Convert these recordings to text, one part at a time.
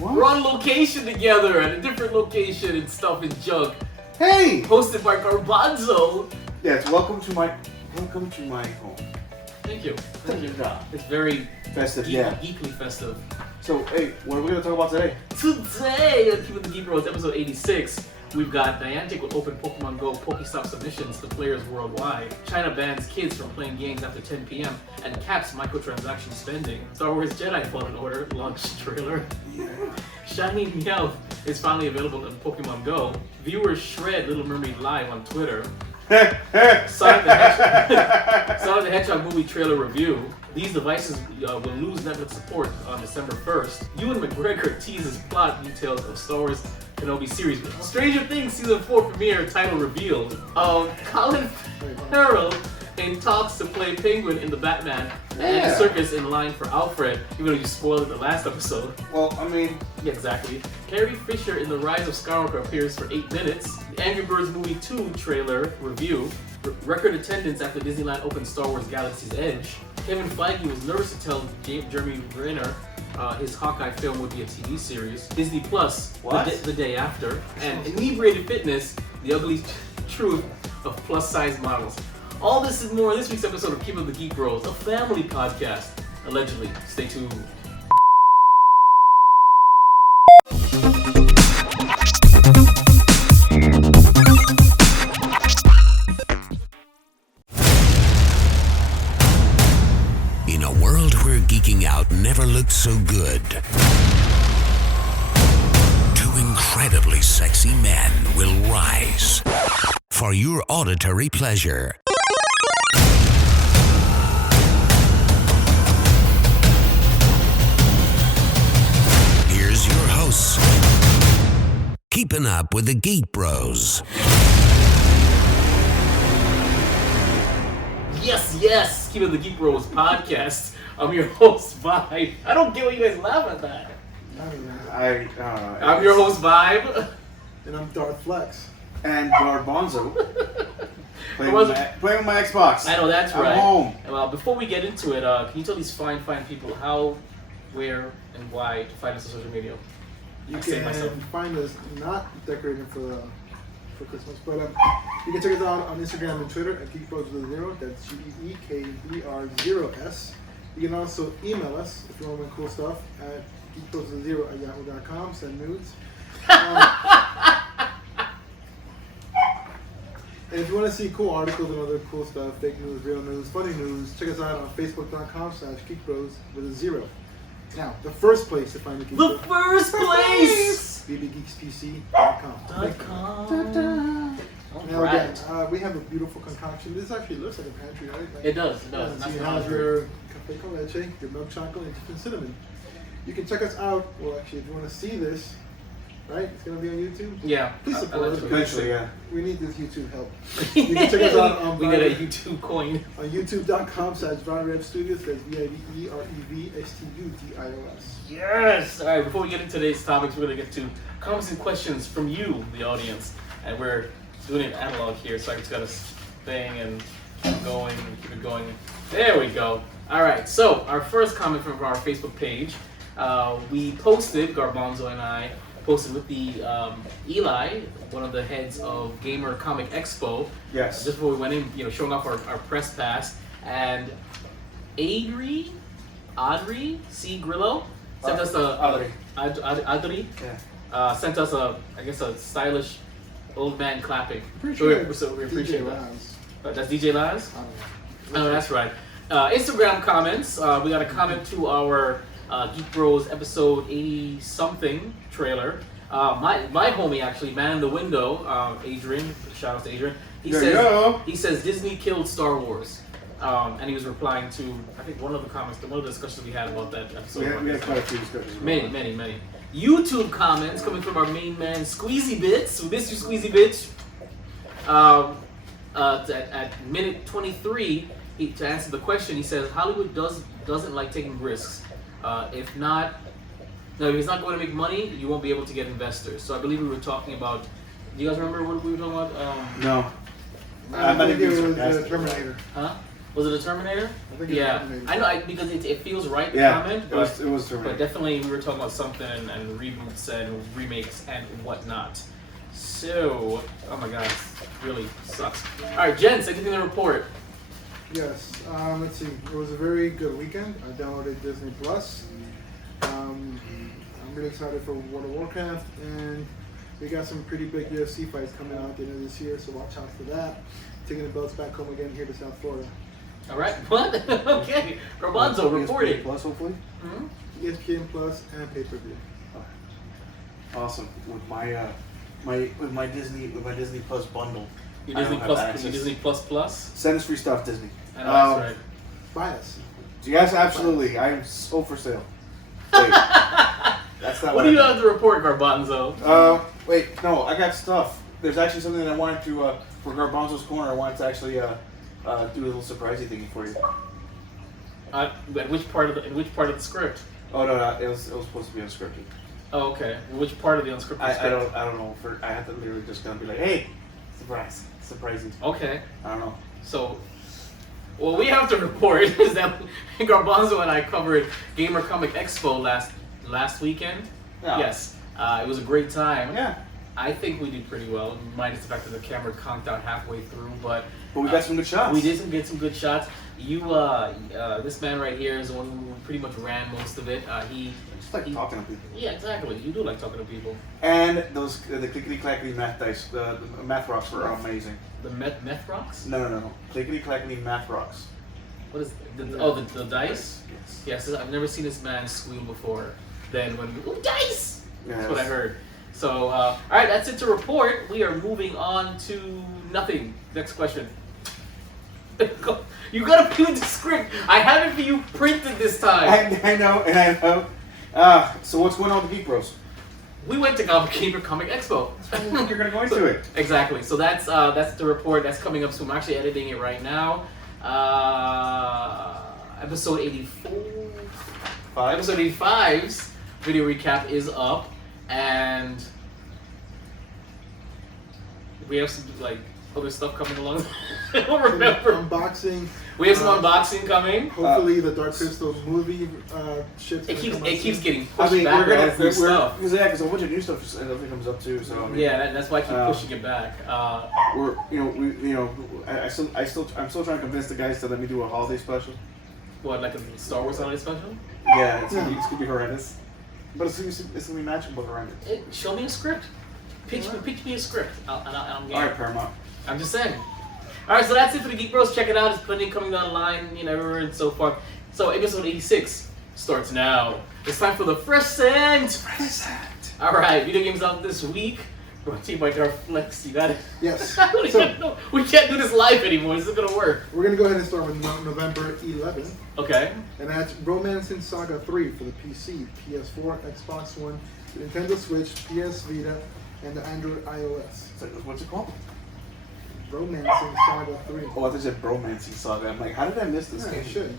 What? We're on location together at a different location and stuff and junk. Hey! Hosted by Garbanzo. Yes, welcome to my home. Thank you. It's very Festive, geekly festive. So, hey, what are we going to talk about today? Today on Keepin the GEEK BROS, episode 86, we've got Niantic will open Pokemon Go Pokestop submissions to players worldwide. China bans kids from playing games after 10 p.m. and caps microtransaction spending. Star Wars Jedi Fallen Order launch trailer. Yeah. Shiny Meowth is finally available in Pokemon Go. Viewers shred Little Mermaid live on Twitter. Sonic the Hedgehog movie trailer review. These devices will lose Netflix support on December 1st. Ewan McGregor teases plot details of Star Wars Kenobi series. Stranger Things season 4 premiere title revealed. Colin Farrell in talks to play Penguin in the Batman and the circus in line for Alfred, even though you spoiled it the last episode. Well, I mean... Yeah, exactly. Carrie Fisher in The Rise of Skywalker appears for 8 minutes. The Angry Birds Movie 2 trailer review. Record attendance after Disneyland opened Star Wars Galaxy's Edge. Kevin Feige was nervous to tell Jeremy Renner his Hawkeye film would be a TV series. Disney Plus the day after. And Inebriated Fitness, the ugly truth of plus-size models. All this and more in this week's episode of Keepin the GEEK BROS, a family podcast. Allegedly. Stay tuned. In a world where geeking out never looked so good, two incredibly sexy men will rise for your auditory pleasure. Here's your hosts, keeping up with the GEEK BROS. Yes, Keepin the GEEK BROS podcast. I'm your host, Vibe. I don't get why you guys laugh at that. I'm your host, Vibe. And I'm Darth Flex. And Garbanzo. Playing with my Xbox. I know, that's right. I'm home. Well, before we get into it, can you tell these fine people how, where, and why to find us on social media? You can find us not decorating for Christmas, but you can check us out on Instagram and Twitter at GeekBros0. That's GEEKBR0S. You can also email us if you want to win cool stuff at geekbros0@yahoo.com. Send nudes. And if you want to see cool articles and other cool stuff, fake news, real news, funny news, check us out on Facebook.com/GeekBros with a 0. Now, the first place to find the Geek The first place! bbgeekspc.com. Now again, we have a beautiful concoction. This actually looks like a pantry, right? It does. So you have your cafe con leche, your milk chocolate, and different cinnamon. You can check us out. Well, actually, if you want to see this, right? It's going to be on YouTube. Yeah. Please support us. Eventually, yeah. We need this YouTube help. You can check us out on we get a YouTube coin. On youtube.com/ViveRevStudios. That's VIVEREVSTUDIOS. Yes! Alright, before we get into today's topics, we're going to get to comments and questions from you, the audience. And we're doing it analog here, so I just got to thing and keep it going. There we go. Alright, so our first comment from our Facebook page. We posted, Garbanzo and I, posted with the Eli, one of the heads of Gamer Comic Expo. Yes. Just before we went in, showing off our press pass, and Audrey C. Grillo sent us Audrey sent us a stylish old man clapping. So we appreciate that. That's DJ Laz? Oh, that's right. Instagram comments. We got a comment to our GEEK BROS episode 80 something trailer. My homie actually, man in the window, Adrian. Shout out to Adrian. He says Disney killed Star Wars, and he was replying to I think one of the comments, one of the discussions we had about that episode. We had quite a few discussions. Many. YouTube comments coming from our main man Squeezy Bits. We miss you, Squeezy Bits. At minute 23, to answer the question, he says Hollywood doesn't like taking risks. If he's not going to make money, you won't be able to get investors. So I believe we were talking about. Do you guys remember what we were talking about? No. I think it was Terminator. Huh? Was it a Terminator? I think it was Yeah, Terminator. I know because it feels right. The Yeah, comment, it was but Terminator. definitely we were talking about something and reboots and remakes and whatnot. So, oh my god, it really sucks. All right, gents, anything to report? Yes. Let's see. It was a very good weekend. I downloaded Disney Plus. I'm really excited for World of Warcraft, and we got some pretty big UFC fights coming out at the end of this year, so watch out for that. Taking the belts back home again here to South Florida. All right, what? Okay, Garbanzo reporting. Plus, hopefully. Hmm? ESPN Plus and pay-per-view. Awesome. With my Disney Plus bundle. Your I Disney don't have Plus, access. your Disney Plus Plus. Send us free stuff, Disney. I know that's right. Buy us. Yes, absolutely. I am so for sale. Wait, that's not What do you have to report, Garbanzo? Wait, no, I got stuff. There's actually something that I wanted to, for Garbanzo's Corner, I wanted to actually do a little surprisey thingy for you. In which part of the script? Oh no, it was supposed to be unscripted. Oh, okay. Which part of the unscripted script? I don't know. I had to literally just gonna be like, hey, surprising. Okay. I don't know. So, what we have to report is that Garbanzo and I covered Gamer Comic Expo last weekend. Yeah. Yes. It was a great time. Yeah. I think we did pretty well, minus the fact that the camera conked out halfway through, but we got some good shots. we did get some good shots. This man right here is the one who pretty much ran most of it. He just like talking to people. Yeah, exactly. You do like talking to people. And the clickety clackety math dice, the math rocks were amazing. The meth rocks? No. Clickety clackety math rocks. What is the dice? Yes. Yes, I've never seen this man squeal before. Then when dice, Yeah, that's what I heard. So all right, that's it to report. We are moving on to nothing. Next question. You gotta read the script. I have it for you printed this time. I know. So what's going on with the Geek Bros? We went to Gamer Comic Expo. You're gonna go into it. Exactly. So that's the report. That's coming up soon. I'm actually editing it right now. Episode 84. Episode 85's video recap is up, and we have some like other stuff coming along. I don't remember. Unboxing. We have some unboxing coming. Hopefully, the Dark Crystal movie ships. It keeps getting I pushed mean, back. we're Stuff. because a bunch of new stuff comes up too. So I mean, Yeah, that's why I keep pushing it back. I'm still trying to convince the guys to let me do a holiday special. What, like a Star Wars holiday special? Yeah, it's gonna be horrendous, but it's gonna be matchable horrendous. Show me a script. Pitch me a script. I'm game. All right, Paramount. I'm just saying. All right, so that's it for the Geek Bros. Check it out. There's plenty coming down the line, everywhere and so far. So episode 86 starts now. It's time for the Fresh Scent. All right, video games out this week. Brought to you by Darflex. You got it. Yes. I don't even know. We can't do this live anymore. This isn't gonna work. We're gonna go ahead and start with November 11th, Okay. and that's Romancing Saga 3 for the PC, PS4, Xbox One, the Nintendo Switch, PS Vita, and the Android iOS. What's it called? Romancing Saga 3. Oh, I thought you said Bromancing Saga. I'm like, how did I miss this Yeah, game? you should.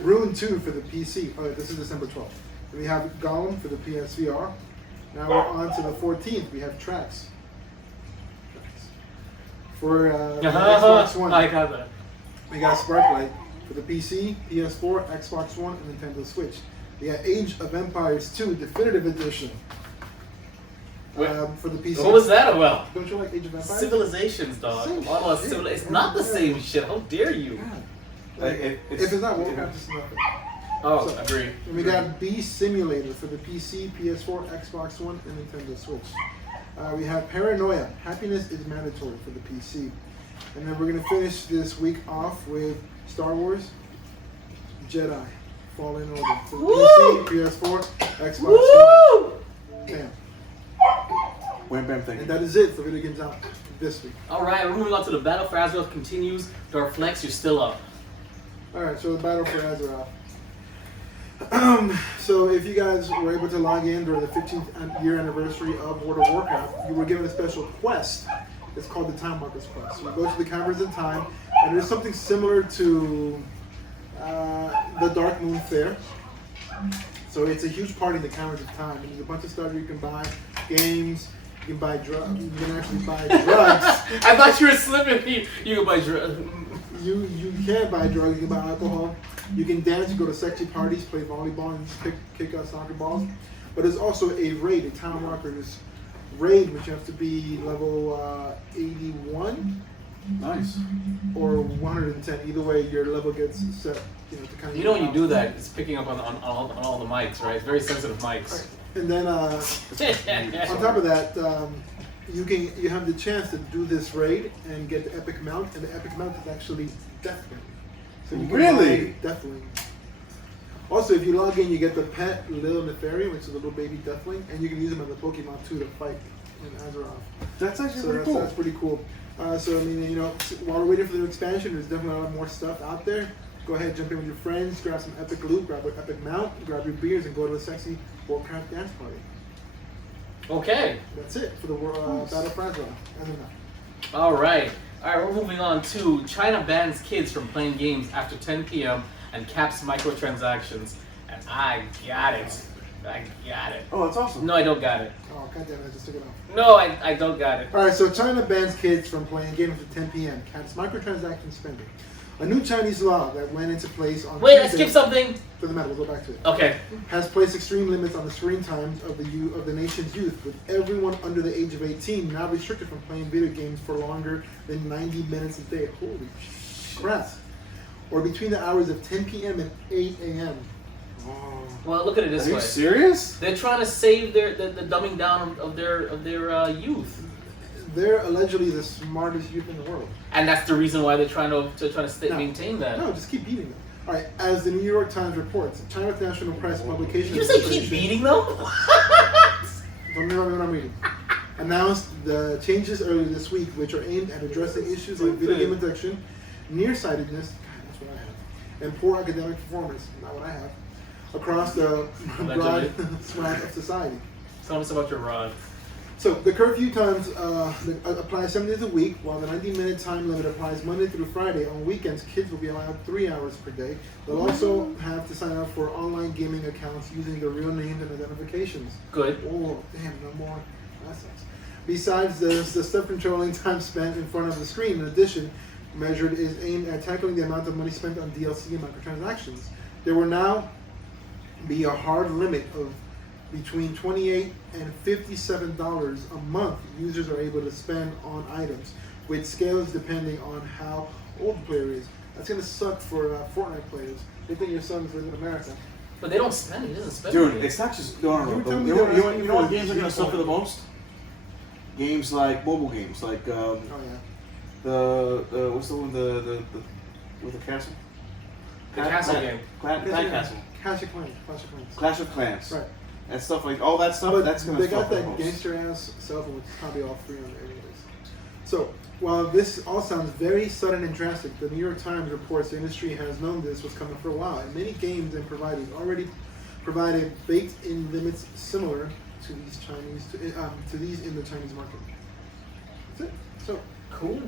Rune 2 for the PC. Oh, this is December 12th. We have Gollum for the PSVR. Now we're on to the 14th. We have Tracks. For the Xbox One, I got that. we got Sparklight for the PC, PS4, Xbox One, and Nintendo Switch. We got Age of Empires 2 Definitive Edition for the PC. What was that about? Don't you like Age of Empires? Civilizations, dog. Same Model of shit. civil. It's not the same shit. How dare you? Yeah. Like, if it's not Warcraft, it's nothing. Oh, So- agree. And we got Beast Simulator for the PC, PS4, Xbox One, and Nintendo Switch. We have Paranoia. Happiness is mandatory for the PC. And then we're going to finish this week off with Star Wars Jedi Fallen Order for the Woo! PC, PS4, Xbox Woo! One. Bam. Wham bam, thank And you. that is it for video games out this week. All right, we're moving on to the Battle for Azeroth continues. Darflex, you're still up. Alright, so the Battle for Azeroth. So if you guys were able to log in during the 15th year anniversary of World of Warcraft, you were given a special quest. It's called the Time Markers quest. So you go to the Caverns in Time, and there's something similar to the Dark Moon Fair. So it's a huge party in the Caverns of Time, and there's a bunch of stuff you can buy, games, You can buy drugs. You can actually buy drugs. I thought you were slipping. You can buy drugs. You can buy drugs. You can buy alcohol. You can dance. You go to sexy parties, play volleyball, and just kick soccer balls. But there's also a raid, a Town Walkers raid, which you have to be level 81. Nice. Or 110. Either way, your level gets set. To kind of. You know when you do that, it's picking up on all the mics, right? It's very sensitive mics. Right. And then on top of that, you have the chance to do this raid and get the epic mount, and the epic mount is actually Deathwing. So you can Really? buy Deathwing. Also, if you log in, you get the pet Lil Neferi, which is a little baby Deathwing, and you can use them as a Pokemon too to fight in Azeroth. That's actually So pretty cool. that's pretty cool. So I mean, while we're waiting for the new expansion, there's definitely a lot more stuff out there. Go ahead, jump in with your friends, grab some epic loot, grab an epic mount, grab your beers, and go to a sexy Warcraft dance party. Okay. That's it for the Battle Fragile. All right, we're moving on to China bans kids from playing games after 10 p.m. and caps microtransactions. And I got it. Oh, that's awesome. No, I don't got it. Oh, goddamn, I just took it off. No, I don't got it. Alright, so China bans kids from playing games after 10 p.m. Caps microtransaction spending. A new Chinese law that went into place on Wait, I Tuesday, skipped something. doesn't matter, we'll go back to it. Okay. Has placed extreme limits on the screen times of the nation's youth, with everyone under the age of 18 now restricted from playing video games for longer than 90 minutes a day. Holy crap. Or between the hours of 10 p.m. and 8 a.m. Oh. Well, look at it this Are way. you serious? They're trying to save the dumbing down of their youth, They're allegedly the smartest youth in the world. and that's the reason why they're trying to No. maintain that. No, just keep beating them. All right, as the New York Times reports, China's National Press Publication Did you say keep Administration- beating them? From there, what I'm reading. Announced the changes earlier this week, which are aimed at addressing issues like video game addiction, nearsightedness, God, that's what I have, and poor academic performance, not what I have, across the broad swath of society. Tell us about your rod. So the curfew times apply 7 days a week, while the 90-minute time limit applies Monday through Friday. On weekends, kids will be allowed 3 hours per day. They'll also have to sign up for online gaming accounts using their real names and identifications. Good. Oh, damn, no more. That sucks. Besides the self-controlling time spent in front of the screen, in addition, measured is aimed at tackling the amount of money spent on DLC and microtransactions. There will now be a hard limit of between $28 and $57 a month users are able to spend on items, which scales depending on how old the player is. That's going to suck for Fortnite players. They think your son's living in America. But they don't spend it. He doesn't spend Dude, it. it's not just no. You were telling me You they were know asking what for games are gonna GEEK suffer the BROS. most? Games like mobile games, like Oh yeah. the what's the one the with the castle? The castle game. Clan Castle. Clash of Clans. Clash of Clans. Right. And stuff like all that stuff. But That's gonna they got suffer the that most. gangster ass cell phone, which is probably all free on there anyways. So while this all sounds very sudden and drastic, the New York Times reports the industry has known this was coming for a while, and many games and providers already provided baked-in limits similar to these to these in the Chinese market. That's it. So Cool.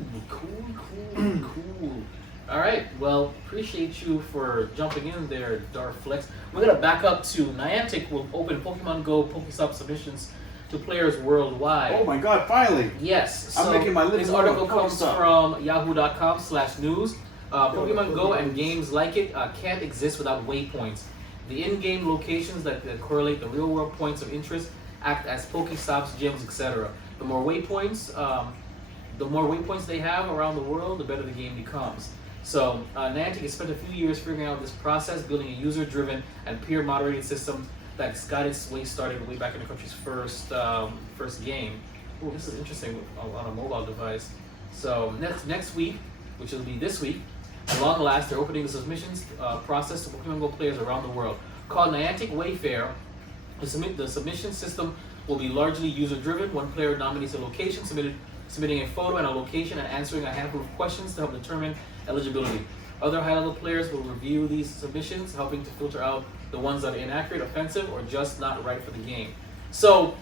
All right. Well, appreciate you for jumping in there, Darflex. We're gonna back up to Niantic will open Pokemon Go Pokestop submissions to players worldwide. Oh my God! Finally. Yes. I'm So making my living this on article comes Pokestop. from yahoo.com/news. Pokemon Go and games like it can't exist without waypoints. The in-game locations that correlate the real-world points of interest act as Pokestops, gyms, etc. The more waypoints they have around the world, the better the game becomes. So Niantic has spent a few years figuring out this process, building a user-driven and peer-moderated system that's got its way started way back in the country's first game. Ooh, this is interesting on a mobile device. So next week, which will be this week, at long last, they're opening the submissions process to Pokemon Go players around the world. Called Niantic Wayfair, the submission system will be largely user-driven. One player nominates a location, submitting a photo and a location, and answering a handful of questions to help determine eligibility. Other high-level players will review these submissions, helping to filter out the ones that are inaccurate, offensive, or just not right for the game. So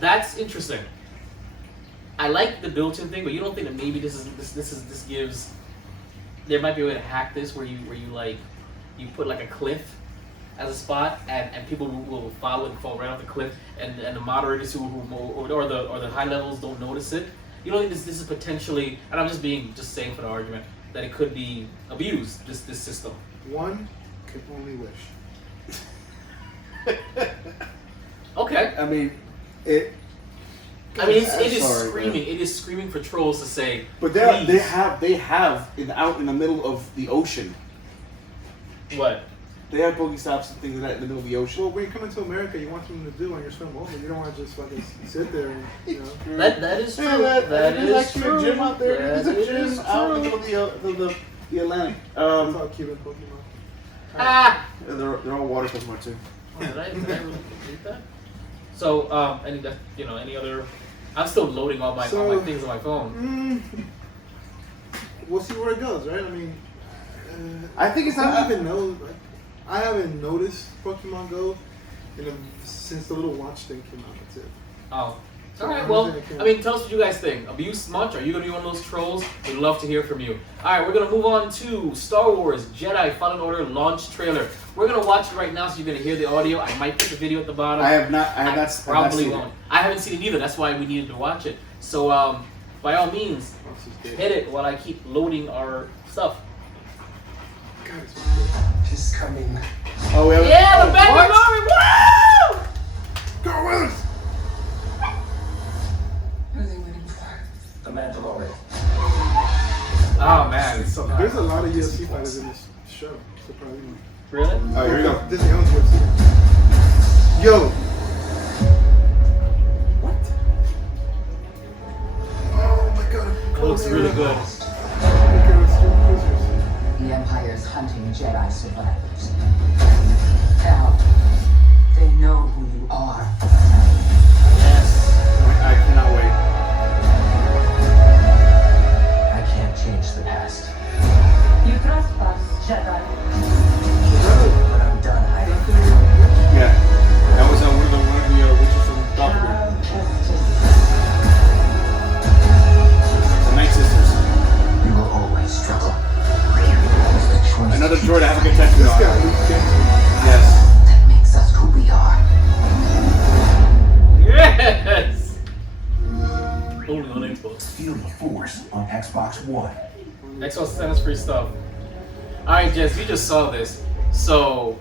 that's interesting. I like the built-in thing, but you don't think that maybe this gives there might be a way to hack this where you put like a cliff as a spot, and people will follow it and fall right off the cliff, and the moderators or the high levels don't notice it. You don't think this is potentially, and I'm just saying for the argument, that it could be abused, this system? One can only wish. Okay. I mean, it is screaming. Man. It is screaming for trolls to say. But they have out in the middle of the ocean. What? They have Pokestops and things like that in the middle of the ocean. Well, when you come into America, you want something to do on your swim over. You don't want to just fucking sit there and, you know. That is true. That is actually true. a gym out there. There's a gym out in the true. middle of the Atlantic. It's all Cuban Pokemon. Ah! They're all water Pokemon too. Oh, did I really read that? So, any other? I'm still loading all my things on my phone. We'll see where it goes, right? I mean, I think it's I not. don't even know. Like, I haven't noticed Pokemon Go since the little watch thing came out. That's it. Oh. Alright, well, I mean, tell us what you guys think. Abuse much? Are you going to be one of those trolls? We'd love to hear from you. Alright, we're going to move on to Star Wars Jedi Fallen Order launch trailer. We're going to watch it right now, so you're going to hear the audio. I might put the video at the bottom. I probably won't. I haven't seen it either. That's why we needed to watch it. So, by all means, hit it while I keep loading our stuff. She's coming. Oh, we have Yeah, we're back in glory! Woo! Go Willis! What are they waiting for? The Mandalorian. Oh, man. It's so There's a lot of UFC fighters in this show, surprisingly. Really? Alright, here we go. Disney owns UFC. Yo! What? Oh my god. It looks really good. The Empire's hunting Jedi survivors. Now, they know who you are. Yes. I cannot wait. I can't change the past, You trespass, Jedi. but I'm done hiding. Yeah, that was one of the witches from Doppelganger. Now justice. The Night Sisters. You will always struggle. Another droid I haven't been touching This on. guy, Luke Jackson. Yes. That makes us who we are. Yes! Only on Xbox. Feel the Force on Xbox One. Xbox sends free stuff. Alright, Jess, you just saw this. So,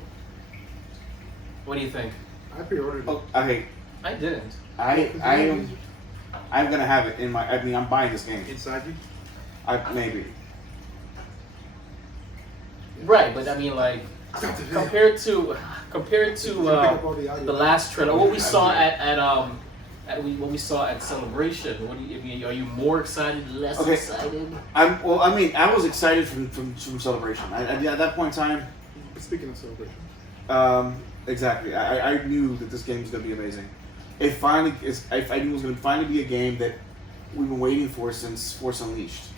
what do you think? I pre-ordered it. Oh, okay. I didn't. I'm gonna have it in my. I mean, I'm buying this game. Inside you? Maybe. Right, but I mean, like, compared to the last trailer, what we saw what we saw at Celebration. What do you? I mean, are you more excited? Less excited? I was excited from Celebration. At that point in time. Speaking of Celebration. Exactly. I knew that this game was gonna be amazing. I knew it was gonna finally be a game that we've been waiting for since Force Unleashed.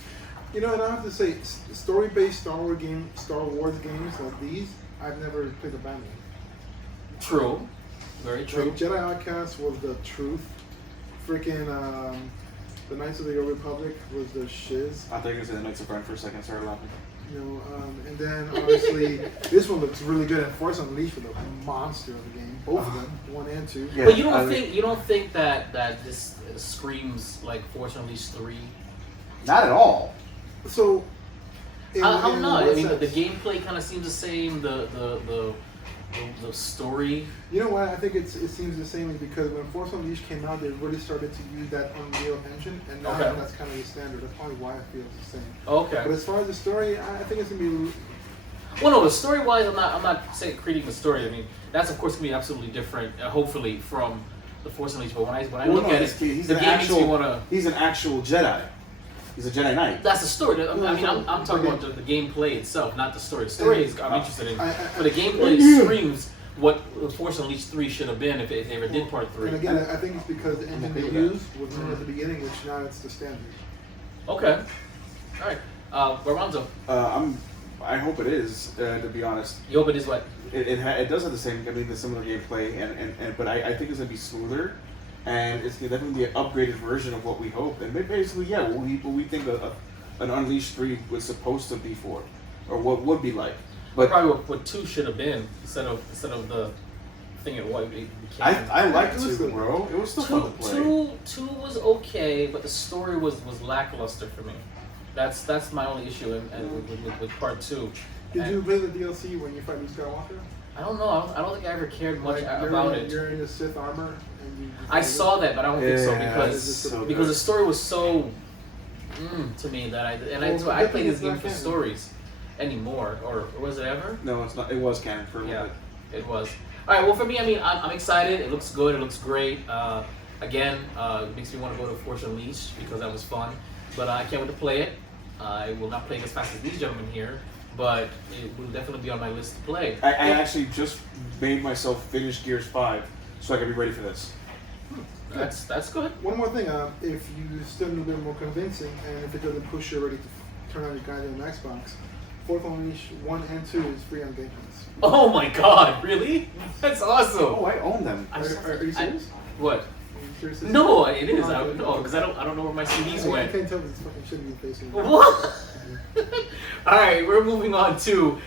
You know, and I have to say, story-based Star Wars games like these, I've never played a bad one. True. Very true. Like, Jedi Outcast was the truth. Freaking, the Knights of the Old Republic was the shiz. I thought you were gonna say the Knights of Ren for a second. I started laughing. You know, and then obviously this one looks really good. And Force Unleashed was a monster of a game, both of them, 1 and 2. Yeah, But you don't think that this screams like Force Unleashed 3? Not at all. So, How not? I what mean, the sense? gameplay kind of seems the same. The story. You know what? I think it seems the same because when Force Unleashed came out, they really started to use that Unreal Engine, and now Okay. that's kind of the standard. That's probably why it feels the same. Okay. But as far as the story, I think it's gonna be. Well, no, the story-wise, I'm not saying critiquing the story. I mean, that's of course gonna be absolutely different, hopefully, from the Force Unleashed. But when I look at it, he's the an game makes me actual. wanna. He's an actual Jedi. He's a Jedi Knight. That's the story. I mean, I'm talking about the gameplay itself, not the story. The story is I'm interested in, but the gameplay screams what Force Unleashed 3 should have been if they ever did Part 3. And again, I think it's because the engine they used was known at the beginning, which now it's the standard. Okay. All right. Lorenzo, I hope it is. To be honest, you hope it is what? It does have the same. I mean, the similar gameplay, but I think it's gonna be smoother, and it's gonna definitely be an upgraded version of what we hope. And basically, yeah, what we think an Unleashed 3 was supposed to be for, or what would be like. But probably what 2 should have been instead of the thing it was. It became. I liked It was 2, good. bro. It was still fun to play. Two was okay, but the story was lackluster for me. That's my only issue with part 2. Did you play the DLC when you fight Luke Skywalker? I don't know. I don't think I ever cared much Like, about it. You're in the Sith armor, and you. I saw that, but I don't think so Yeah, because it's so because good. the story was so to me that I play this game for stories anymore, or was it ever? No, it's not. It was canon for a little Yeah, bit. it was. All right. Well, for me, I mean, I'm excited. It looks good. It looks great. Again, it makes me want to go to Force Unleashed because that was fun. But I can't wait to play it. I will not play it as fast as these gentlemen here, but it will definitely be on my list to play. I actually just made myself finish Gears 5 so I could be ready for this. That's good. One more thing, if you still need a bit more convincing, and if it doesn't push you already to turn on your goddamn Xbox, Force Unleashed 1 and 2 is free on Game Pass. Oh my God! Really? That's awesome. Oh, I own them. I Are you serious? What? Are you serious? No, it is. Oh, No, because I don't know where my CDs I went. can't tell if it's fucking shit in your face. What? All right, we're moving on to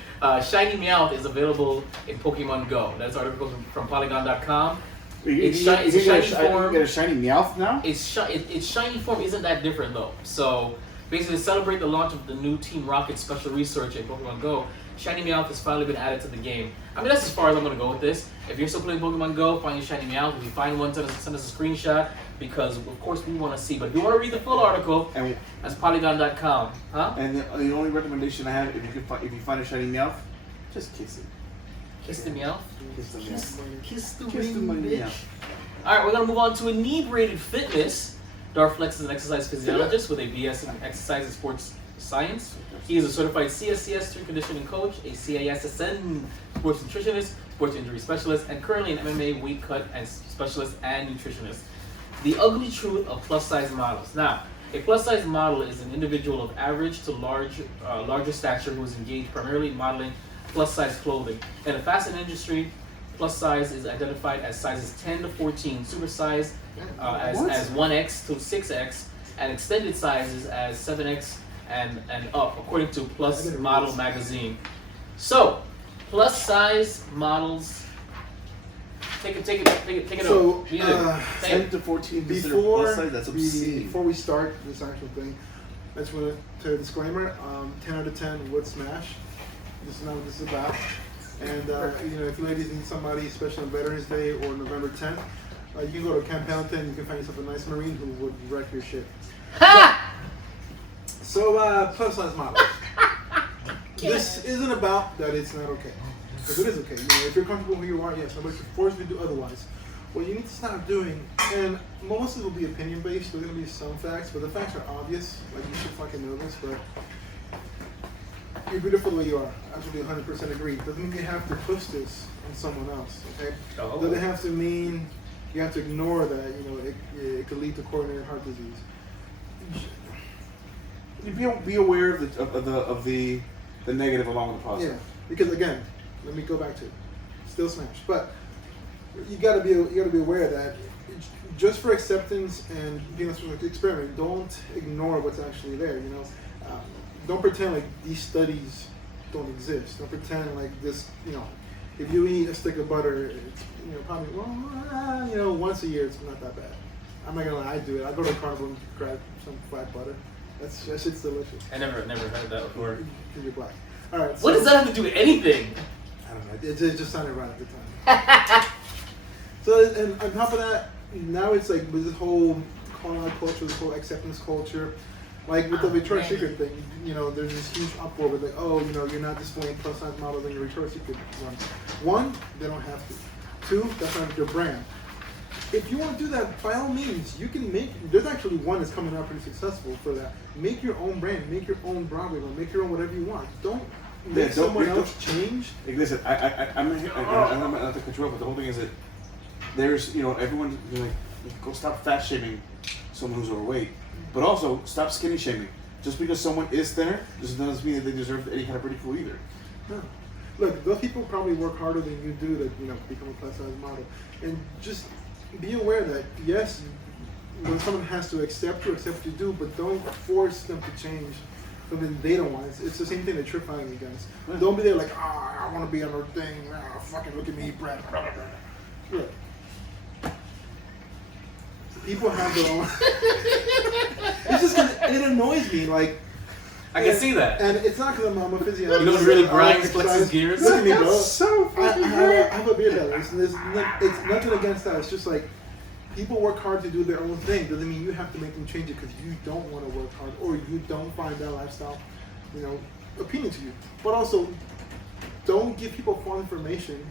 Shiny Meowth is available in Pokemon Go. That's an article from Polygon.com. It's You shiny get form. a shiny Meowth now? Its shiny form isn't that different though. So basically, to celebrate the launch of the new Team Rocket special research in Pokemon Go, Shiny Meowth has finally been added to the game. I mean, that's as far as I'm gonna go with this. If you're still playing Pokemon Go, find your Shiny Meowth. If you find one, send us a screenshot because of course we want to see. But if you want to read the full article, And that's Polygon.com. Huh? and the only recommendation I have, if you find a shiny Meowth, just kiss it. Kiss the Meowth. Kiss the Meowth. Kiss the Kiss the ring, money, bitch. yeah. All right, we're gonna move on to Inebriated Fitness. Darflex is an exercise physiologist with a BS in exercise and sports science. He is a certified CSCS strength conditioning coach, a CISSN sports nutritionist, sports injury specialist, and currently an MMA weight cut and specialist and nutritionist. The ugly truth of plus size models. Now, a plus size model is an individual of average to larger stature who is engaged primarily in modeling plus size clothing. In the fashion industry, plus size is identified as sizes 10 to 14, super size as 1X to 6X, and extended sizes as 7X and up, according to Plus Model Magazine. So, plus size models. Take it So, over. Take it. 10 to 14 considered Before plus size? That's obscene. before we start this actual thing, I just want to tell you a disclaimer. 10 out of 10 would smash. This is not what this is about. And if you ladies need somebody, especially on Veterans Day or November 10th, you can go to Camp Pendleton. You can find yourself a nice Marine who would wreck your shit. Ha! So, plus size models. This isn't about that it's not okay. Because it is okay. If you're comfortable who you are, yes, nobody should force you to do otherwise. What you need to stop doing, and most of it will be opinion based, there's going to be some facts, but the facts are obvious. Like, you should fucking know this, but you're beautiful the way you are. Absolutely 100% agree. Doesn't mean you have to push this on someone else, okay? Oh. Doesn't have to mean you have to ignore that, it could lead to coronary heart disease. Be aware of the negative along with the positive. Yeah, because again, let me go back to it. Still smash, but you gotta be aware that just for acceptance and being an experiment, don't ignore what's actually there. Don't pretend like these studies don't exist. Don't pretend like this. If you eat a stick of butter, it's probably once a year it's not that bad. I'm not gonna lie, I do it. I go to a carnival and grab some flat butter. That shit's delicious. I never heard that before. Because you're black. All right. What does that have to do with anything? I don't know. It just sounded right at the time. So, and on top of that, now it's like with this whole calling out culture, this whole acceptance culture, like with the Victoria's Secret thing, there's this huge uproar with you're not displaying plus size models in your Victoria's Secret runs. One, they don't have to. Two, that's not your brand. If you want to do that, by all means, you can there's actually one that's coming out pretty successful for that. Make your own brand, make your own Broadway run, make your own whatever you want. Don't make someone else change. Like, listen, I'm not to control, but the whole thing is that there's, everyone's like, go stop fat shaming someone who's overweight, but also stop skinny shaming. Just because someone is thinner doesn't mean that they deserve any kind of ridicule either. No. Look, those people probably work harder than you do to, become a plus size model. And just be aware that, yes, when someone has to accept what you do, but don't force them to change something they don't want. It's the same thing that you're fighting against. Don't be there like, I want to be on her thing. Fucking look at me, Brad. Look. People have their own. It's just 'cause it annoys me. Like, I can see that. and it's not because I'm a physiologist. You know what really I grinds exercise. Flex's gears? Look at me, bro. So I have a beer belly. It's nothing against that. It's just like people work hard to do their own thing. Doesn't mean you have to make them change it because you don't want to work hard or you don't find that lifestyle, appealing to you. But also, don't give people false information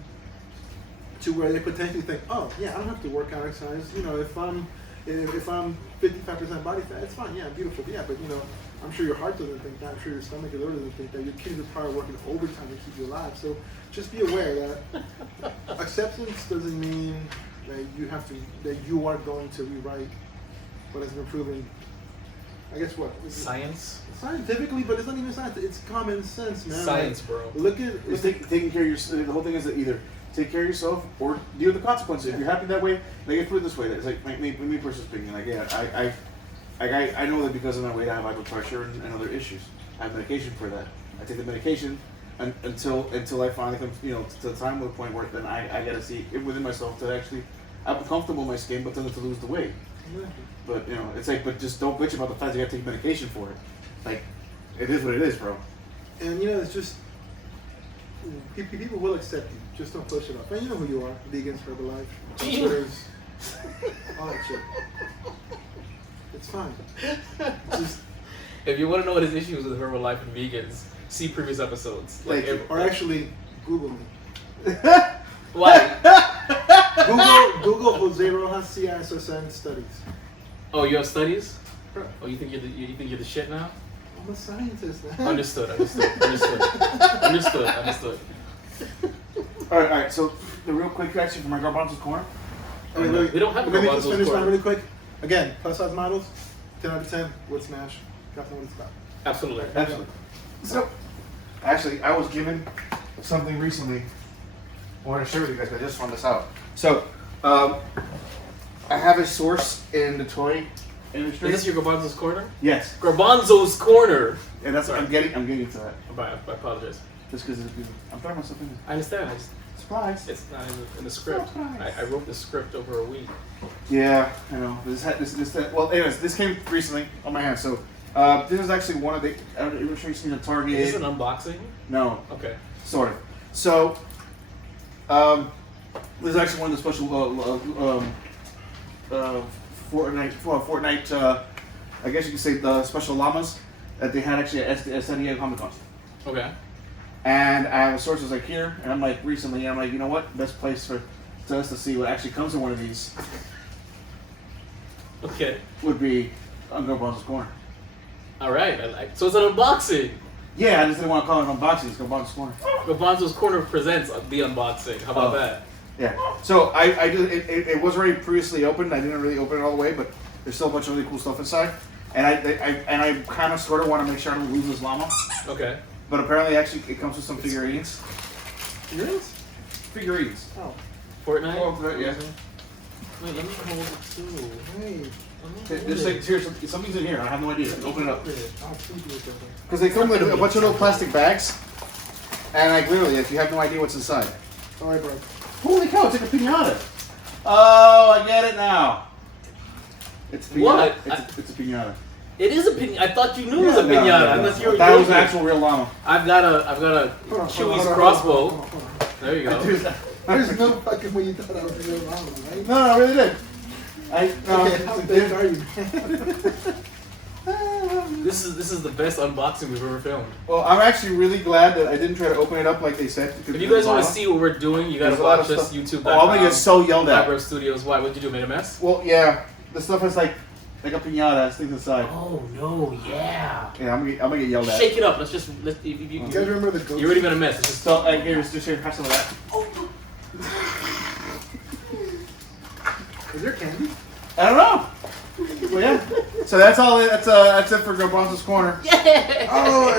to where they potentially think, oh yeah, I don't have to work out, exercise. If I'm 55% body fat, it's fine. Yeah, I'm beautiful. Yeah, but I'm sure your heart doesn't think that. I'm sure your stomach and liver doesn't think that. Your kids are probably working overtime to keep you alive. So just be aware that acceptance doesn't mean that you are going to rewrite what has been proven. I guess what? Science? Scientifically, but it's not even science. It's common sense, man. Science, bro. Look at taking care of yourself. The whole thing is that either take care of yourself or deal with the consequences. If you're happy that way, like I put it this way, it's like me personally speaking. Like I know that because of my weight, I have high blood pressure and other issues. I have medication for that. I take the medication until I finally come, to the time with the point where then I gotta see it within myself to actually I'm comfortable in my skin, but then to lose the weight. But it's like, but just don't bitch about the fact that you gotta take medication for it. Like, it is what it is, bro. And it's just people will accept you. Just don't push it off. And you know who you are. Vegans, Herbalife, Twitters, all that shit. It's fine. Just If you want to know what his issues with Herbalife and vegans, see previous episodes. or actually Google me. Why? Google Jose Rojas CISSN studies. Oh, you have studies? Correct. Oh, you think you're the shit now? I'm a scientist, man. Understood. All right. So the real quick action for my Garbanzo's corner. Wait. We don't have a Let me just Garbanzo's finish corner. mine really quick. Again, plus size models, 10 out of 10, would smash. Got to know what it's about. Absolutely. So, actually, I was given something recently. I want to share with you guys, but I just found this out. So, I have a source in the toy industry. Is this your Garbanzo's corner? Yes, Garbanzo's corner. and that's what I'm getting to that. I apologize. Just because I'm throwing myself in. I understand. Surprise. It's not in the script. I wrote the script over a week. Yeah, I know. Well, anyways, this came recently on my hand. So, this is actually one of the. I'm sure you've seen the Target. Is this an unboxing? No. Okay. Sort of. So, this is actually one of the special Fortnite. I guess you could say the special llamas that they had actually at San Diego Comic Con. Okay. And I have a source that's like here, and I'm like recently, I'm like, you know what? Best place for us to see what actually comes in one of these Okay. would be on Garbanzo's corner. All right. So it's an unboxing. Yeah, I just didn't want to call it an unboxing. It's Garbanzo's corner. Garbanzo's corner presents the unboxing. How about that? Yeah. So I did. It was already previously opened. I didn't really open it all the way, but there's still a bunch of really cool stuff inside. And I kind of sort of want to make sure I don't lose this llama. Okay. But apparently, actually, it comes with some figurines. Figurines. Oh, Fortnite? Oh, yeah. Wait, let me hold it too. hey. There's like, here, something's in here. I have no idea. Open it up. Oh, please do it. Because they come with a bunch of little plastic bags. And like literally, if you have no idea what's inside. All right, bro. Holy cow, it's like a pinata. Oh, I get it now. It's a pinata. What? It's a pinata. It is a pinata. I thought you knew it was a pinata. Unless you were that was joking. an actual real llama. I've got a Chewie's crossbow. Hold on. There you go. There's no fucking way you thought I was a real llama, right? No, I really did. Okay, how big are you? This is the best unboxing we've ever filmed. Well, I'm actually really glad that I didn't try to open it up like they said. If you guys want to see what we're doing, you gotta There's a lot watch of us stuff. YouTube. Oh, I'm gonna get so yelled at. Library Studios. Why? What'd you do? Made a mess? Well, yeah, the stuff is like a pinata. Things inside. Oh no! Yeah. Yeah, I'm gonna get yelled at. Shake it up. Let's if you You guys remember the ghost? you already made a mess. It's just So, here, just here, have some of that. Is there candy? I don't know. Well, yeah. So that's all. That's it for Garbanzo's corner. Oh,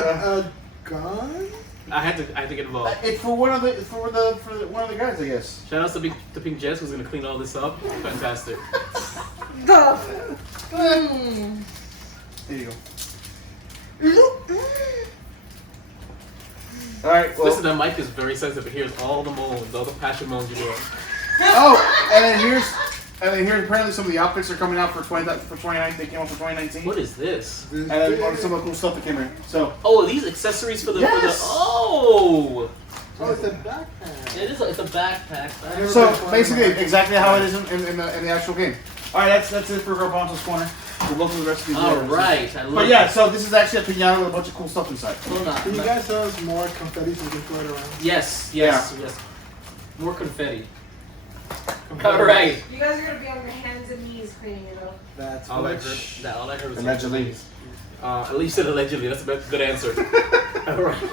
a gun? I had to get involved. It's for one of the guys, I guess. Shout out to Pink Jess who's gonna clean all this up. Fantastic. There you go. All right. Well, Listen, that mic is very sensitive. It hears all the moans, all the passion moans you're doing. oh, and then here's apparently some of the outfits are coming out for 2019. They came out for 2019. What is this? And then some of the cool stuff that came in. So. Oh, are these accessories for the Yes! Oh! Oh, it's a backpack. It is. It's a backpack. So basically, exactly how it is in the actual game. All right, that's it for Garbanzo's corner. We'll go through the rest of these. All right. I love But yeah, so this is actually a pinata with a bunch of cool stuff inside. Hold on. Can you guys tell us more confetti so we can throw it around? Yes. More confetti. Confetti. All right. You guys are gonna be on your hands and knees cleaning it up. That's All I what- heard. All I heard was Allegedly. At least said allegedly. That's a good answer.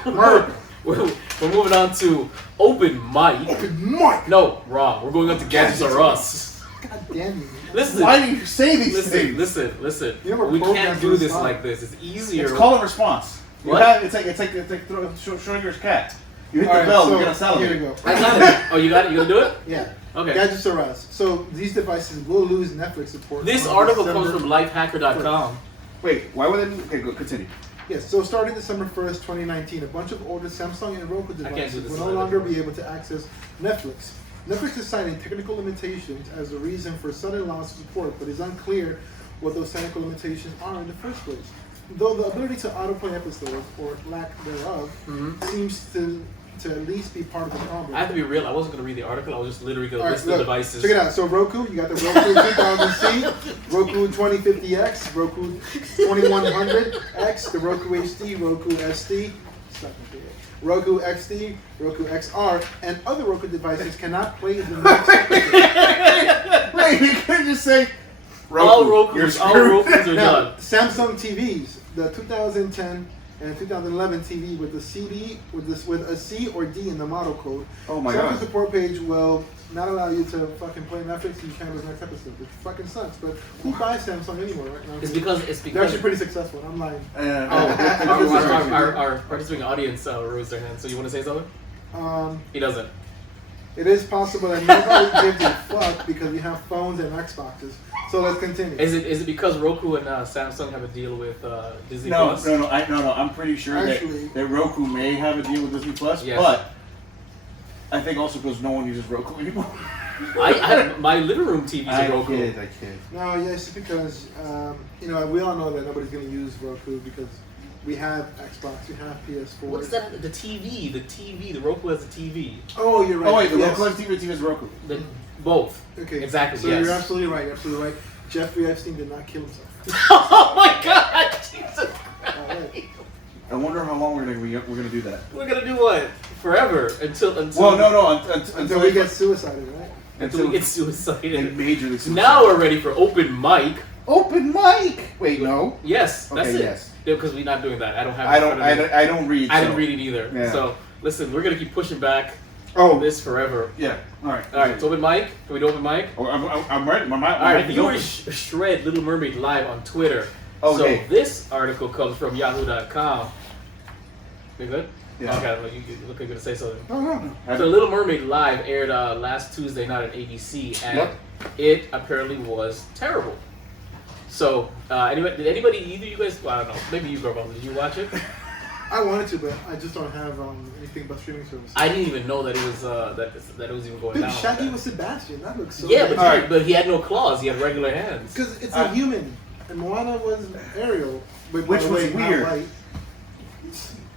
All right. We're moving on to open mic. Mike! No, wrong. We're going on to Gadgets Are Us. God damn you. Listen. Why do you say these things? Listen. You know, We we're can't programmed do to this respond. like this. It's easier. It's call and response. You What? have, it's like Schrodinger's cat. You hit the bell, so you're gonna salivate. here we go. I got it. Oh, you got it? You gonna do it? Yeah. Okay. Gadgets Are Us. So these devices will lose Netflix support. This on article December- comes from lifehacker.com. Wait, why would they? Okay, go continue. Yes, so starting December 1st, 2019, a bunch of older Samsung and Roku can't do devices this will no live longer anymore. be able to access Netflix. Netflix is citing technical limitations as the reason for sudden loss of support, but it's unclear what those technical limitations are in the first place. Though the ability to autoplay episodes, or lack thereof, seems to at least be part of the problem. I have to be real. I wasn't gonna read the article. I was just literally gonna All right, list the look, devices. check it out. So Roku, you got the Roku 2000C, Roku 2050X, Roku 2100X, the Roku HD, Roku SD, Roku XD, Roku XR, and other Roku devices cannot play the next episode. Wait, you couldn't just say all You're Rokus are Now, done. Samsung TVs, the 2010 and 2011 TV with the CD with a C or D in the model code. Oh my Samsung God. support page will not allow you to fucking play Netflix. You can't lose next episode, which fucking sucks. But who buys Samsung anymore right now? It's because They're actually pretty successful. I'm lying. our participating audience raised their hand. So you want to say something? He doesn't. It is possible that nobody gives a fuck because we have phones and Xboxes. So let's continue. Is it because Roku and Samsung have a deal with Disney No, Plus? no. I'm pretty sure Actually- that Roku may have a deal with Disney Plus, Yes. but I think also because no one uses Roku anymore. I my living room TV is a Roku. I kid. No, yes, because we all know that nobody's gonna use Roku because we have Xbox, we have PS4. What's that? The TV. The Roku has a TV. Oh, you're right. Oh wait, the yes. Roku TV is Roku. Both. Okay, Exactly. So yes. you're absolutely right. Absolutely right. Jeffrey Epstein did not kill himself. Oh my God! Jesus All Christ. right. I wonder how long we're gonna do that. We're gonna do what? Forever until. Well, no, Until we get suicided, right? until we get suicided. and majorly. So now we're ready for open mic. Open mic. Wait, no. Yes, that's Okay, it. yes. Because we're not doing that. I don't have. it I in don't. front of me. I don't read. I so. didn't read it either. Yeah. So listen, we're gonna keep pushing back Oh, this forever. yeah. All right. All right, so open mic. Can we do open mic? Oh, I'm ready. My mic All right, is viewers open. shred Little Mermaid live on Twitter. Okay. So this article comes from Yahoo.com. You good? Yeah. Okay, well, you look like you're gonna say something. No. So Little Mermaid Live aired last Tuesday night on ABC, and Yep. it apparently was terrible. So, anyway, did anybody, either you guys, well, I don't know, maybe you, Girl, did you watch it? I wanted to, but I just don't have anything but streaming services. I didn't even know that it was that it was even going Dude, down. Shaggy was Sebastian. That looks so Yeah, good. but he had no claws. He had regular hands. Because it's a human, and Moana was Ariel, but Which by the was way, not weird. white.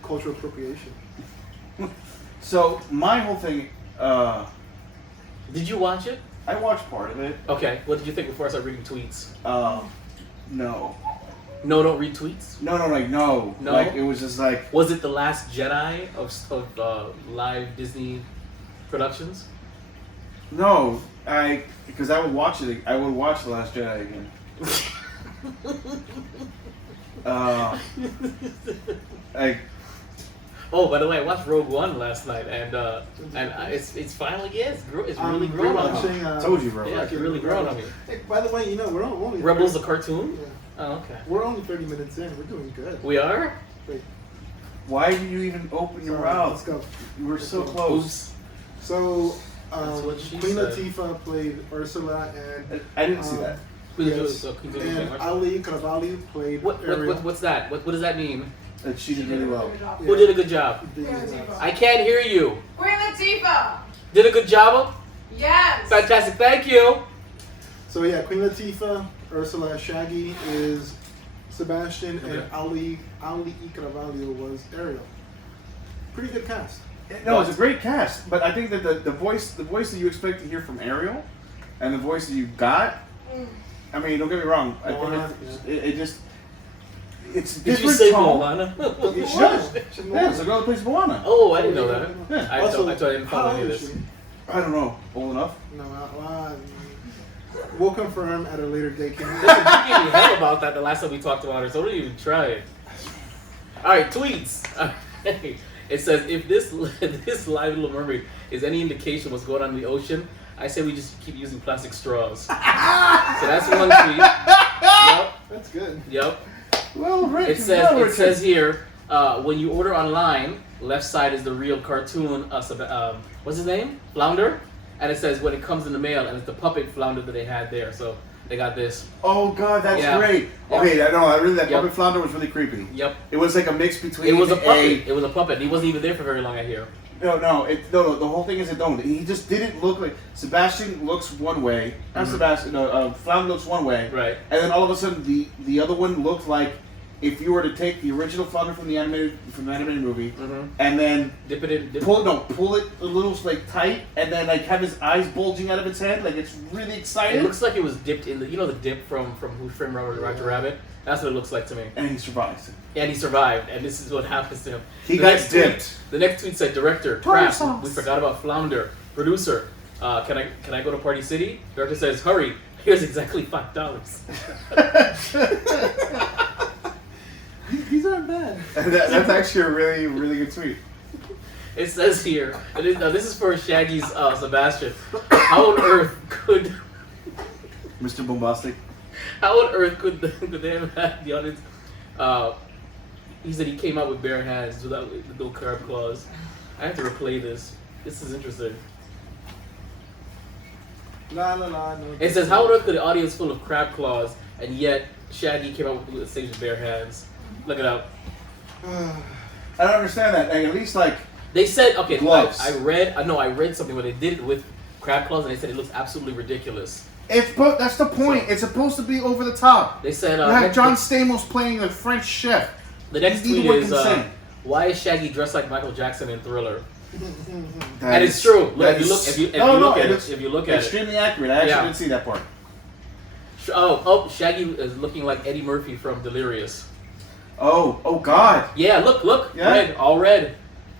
Cultural appropriation. So my whole thing. Did you watch it? I watched part of it. Okay. What did you think before I started reading tweets? No. No, don't read tweets. No. No? Like it was just like. Was it the Last Jedi of live Disney productions? No, because I would watch it. I would watch The Last Jedi again. Oh, by the way, I watched Rogue One last night, and it's finally it's really grown on me. Told you, bro. Yeah, it's really grown on me. Hey, by the way, we're only Rebels the cartoon? Yeah. Oh, okay. We're only 30 minutes in. We're doing good. We are? Wait, Why did you even open your sorry, mouth? let's go. You were so close. Oops. So, That's what she Queen said. Latifah played Ursula, and I didn't see that. Who's Yes. so continue. and Ali Carvalho played What Ariel. what's that? What does that mean? Like, she did really well. Who did a good job? I can't hear you. Queen Latifah. Did a good job? Yes. Fantastic. Thank you. So yeah, Queen Latifah, Ursula, Shaggy is Sebastian, and Ali E. Carvalho was Ariel. Pretty good cast. No, it's a great cast, but I think that the voice that you expect to hear from Ariel, and the voice that you got. I mean, don't get me wrong. I think it just. It's Did different you say tone. Moana? Yeah, it's a girl that plays Moana. Oh, I didn't know that. Yeah. I thought I didn't follow any of this. I don't know. Old enough? No, we'll confirm at a later date. Listen, you gave me hell about that the last time we talked about her, so don't even try it. Alright, tweets. It says, if this live Little Mermaid is any indication what's going on in the ocean, I say we just keep using plastic straws. So that's one tweet. Yep. That's good. Yep. Well, Rick, It says here, when you order online, left side is the real cartoon. What's his name? Flounder. And it says when it comes in the mail, and it's the puppet Flounder that they had there. So they got this. Oh God, that's great. Yep. Okay, that puppet Flounder was really creepy. Yep. It was like a mix between. It was a puppet. It was a puppet. He wasn't even there for very long, I hear. No. The whole thing is he just didn't look like Sebastian looks one way. Not Sebastian. No, Flounder looks one way. Right. And then all of a sudden, the other one looked like if you were to take the original Flounder from the animated movie, and then dip it in, pull it a little like tight, and then like have his eyes bulging out of its head, like it's really exciting. It looks like it was dipped in the dip from Who Framed Roger Rabbit. That's what it looks like to me. And he survives. And he survived, and this is what happens to him. He got dipped. The next tweet said, "Director, crap, we forgot about Flounder. Producer, can I go to Party City?" Director says, "Hurry, here's exactly $5." These aren't bad. That's actually a really, really good tweet. It says here, this is for Shaggy's Sebastian. How on earth could Mr. Bombastic? How on earth could they have had the audience? He said he came out with bare hands without the no crab claws. I have to replay this. This is interesting. No. It says, how on earth could the audience full of crab claws, and yet Shaggy came out with the stage with bare hands? Look it up. I don't understand that. At least like they said, okay, gloves. I read something where they did it with crab claws, and they said it looks absolutely ridiculous. That's the point. It's supposed to be over the top. They said you have John Stamos playing the French chef. The next tweet is why is Shaggy dressed like Michael Jackson in Thriller? And it's true. Look, if you look at it, extremely accurate. I actually didn't see that part. Oh, Shaggy is looking like Eddie Murphy from Delirious. Oh God. Yeah, look. Yeah. Red, all red.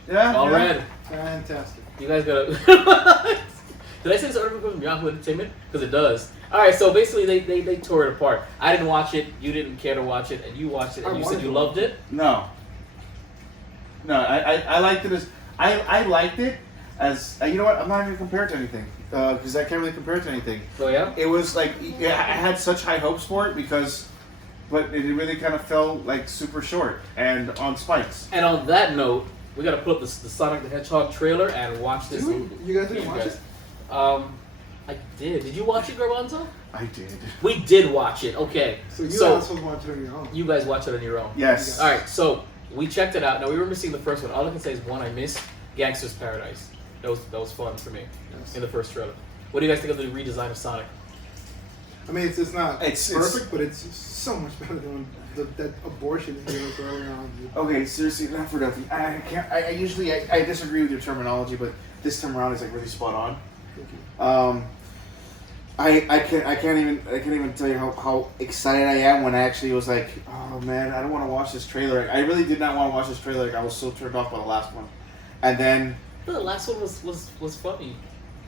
Yeah. All red. Fantastic. You guys gotta. Did I say this article from Yahoo Entertainment? Because it does. All right, so basically they tore it apart. I didn't watch it. You didn't care to watch it, and you watched it, and you said you loved it. No, I liked it as I liked it as you know what? I'm not even gonna compare it to anything because I can't really compare it to anything. Oh yeah. It was like I had such high hopes for it but it really kind of fell like super short and on spikes. And on that note, we gotta put up the Sonic the Hedgehog trailer and watch this. You guys didn't watch it? I did. Did you watch it, Garbanzo? I did. We did watch it. Okay. So you also watch it on your own. You guys watch it on your own. Yes. All right. So we checked it out. Now we remember seeing the first one. All I can say is one I missed. Gangster's Paradise. That was fun for me in the first trailer. What do you guys think of the redesign of Sonic? I mean, it's not it's perfect, but it's so much better than that abortion he was earlier on. Okay, seriously, not for nothing. I can't. I usually disagree with your terminology, but this time around is like really spot on. Thank you. I can't even tell you how excited I am when I actually was like, oh man, I don't want to watch this trailer. I really did not want to watch this trailer. Like, I was so turned off by the last one, and then the last one was funny.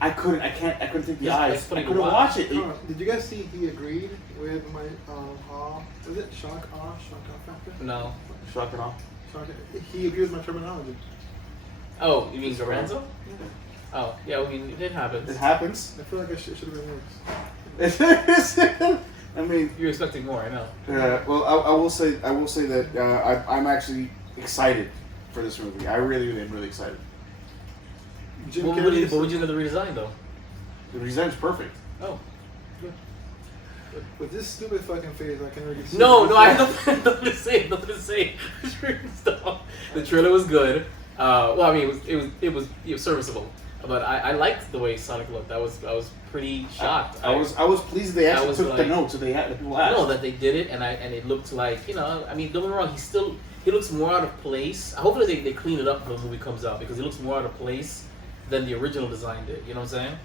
I couldn't take the eyes. I couldn't watch it. Did you guys see he agreed with my is it shock factor? No. Shock and awe. He agreed with my terminology. Oh, you mean Garbanzo? Yeah. Oh, yeah. I mean, it happens. It happens. I feel like it should have been worse. I mean, you're expecting more. I know. Well, I will say that I'm actually excited for this movie. I really am really excited. What would you think of the redesign though? The redesign is perfect. Oh, good. With this stupid fucking face, I can already see. No, I have nothing to say. Nothing to say. Stop. The trailer was good. Well, I mean, it was serviceable, but I liked the way Sonic looked. I was pretty shocked. I was pleased they actually took the notes, so they had the people asked. No, that they did it, and it looked like, I mean, don't get me wrong, he looks more out of place. Hopefully they clean it up when the movie comes out, because he looks more out of place than the original design did. You know what I'm saying?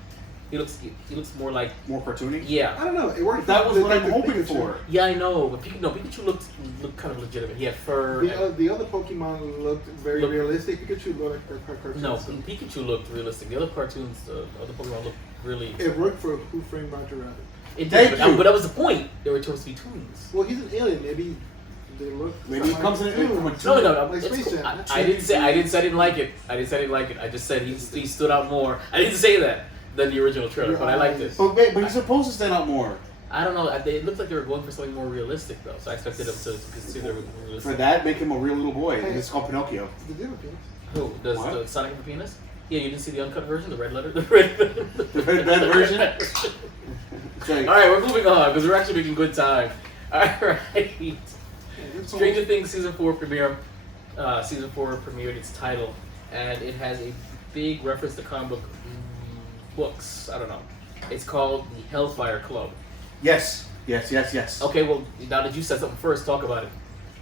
He looks more like more cartoony. Yeah, I don't know. It worked. That was what I'm hoping for. Yeah, I know, but Pikachu looked kind of legitimate. He had fur. The other Pokemon looked very realistic. Pikachu looked like a cartoon. No, Pikachu looked realistic. The other cartoons, the other Pokemon looked really. It worked for Who Framed Roger Rabbit. It did, but that was the point. They were supposed to be twins. Well, he's an alien. Maybe they look. Maybe he comes in from a No. Like Space Cool. Jam. I didn't say I didn't like it. I just said he stood out more. I didn't say that than the original trailer, but I liked it. But he's supposed to stand out more. I don't know. It looked like they were going for something more realistic, though. So I expected them to consider it realistic. For that, make him a real little boy. Hey. It's called Pinocchio. Did they have a penis? Who does What? the Sonic have a penis? Yeah, you didn't see the uncut version, the red letter, the red version. Okay. All right, we're moving on because we're actually making good time. All right. Stranger Things season 4 premiere. Season 4 premiered its title, and it has a big reference to comic book books. I don't know. It's called the Hellfire Club. Yes. Okay, well now that you said something first, talk about it.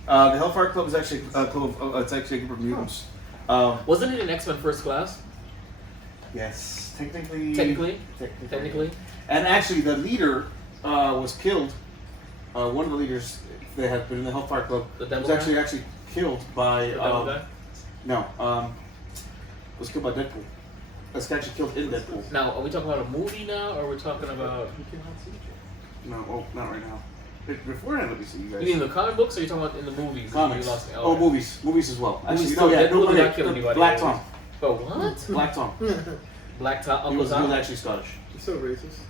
The Hellfire Club is actually a club. It's actually a group of mutants. Wasn't it in X-Men First Class? Yes, technically. And actually, the leader was killed. One of the leaders that had been in the Hellfire Club The devil was guy? actually killed by. The devil guy? No, was killed by Deadpool. That's actually killed in Deadpool. Now, are we talking about a movie now, or are we talking about? No, not right now. Beforehand, let me see you guys. You mean the comic books, or are you talking about in the movies? Comics. You lost me. Oh, movies as well. Movies Actually, too. Deadpool did okay, not kill anybody. Black Tom. Oh, what? Black Tom. Black Tom. He Uncle was Tom. actually Scottish. He's so racist.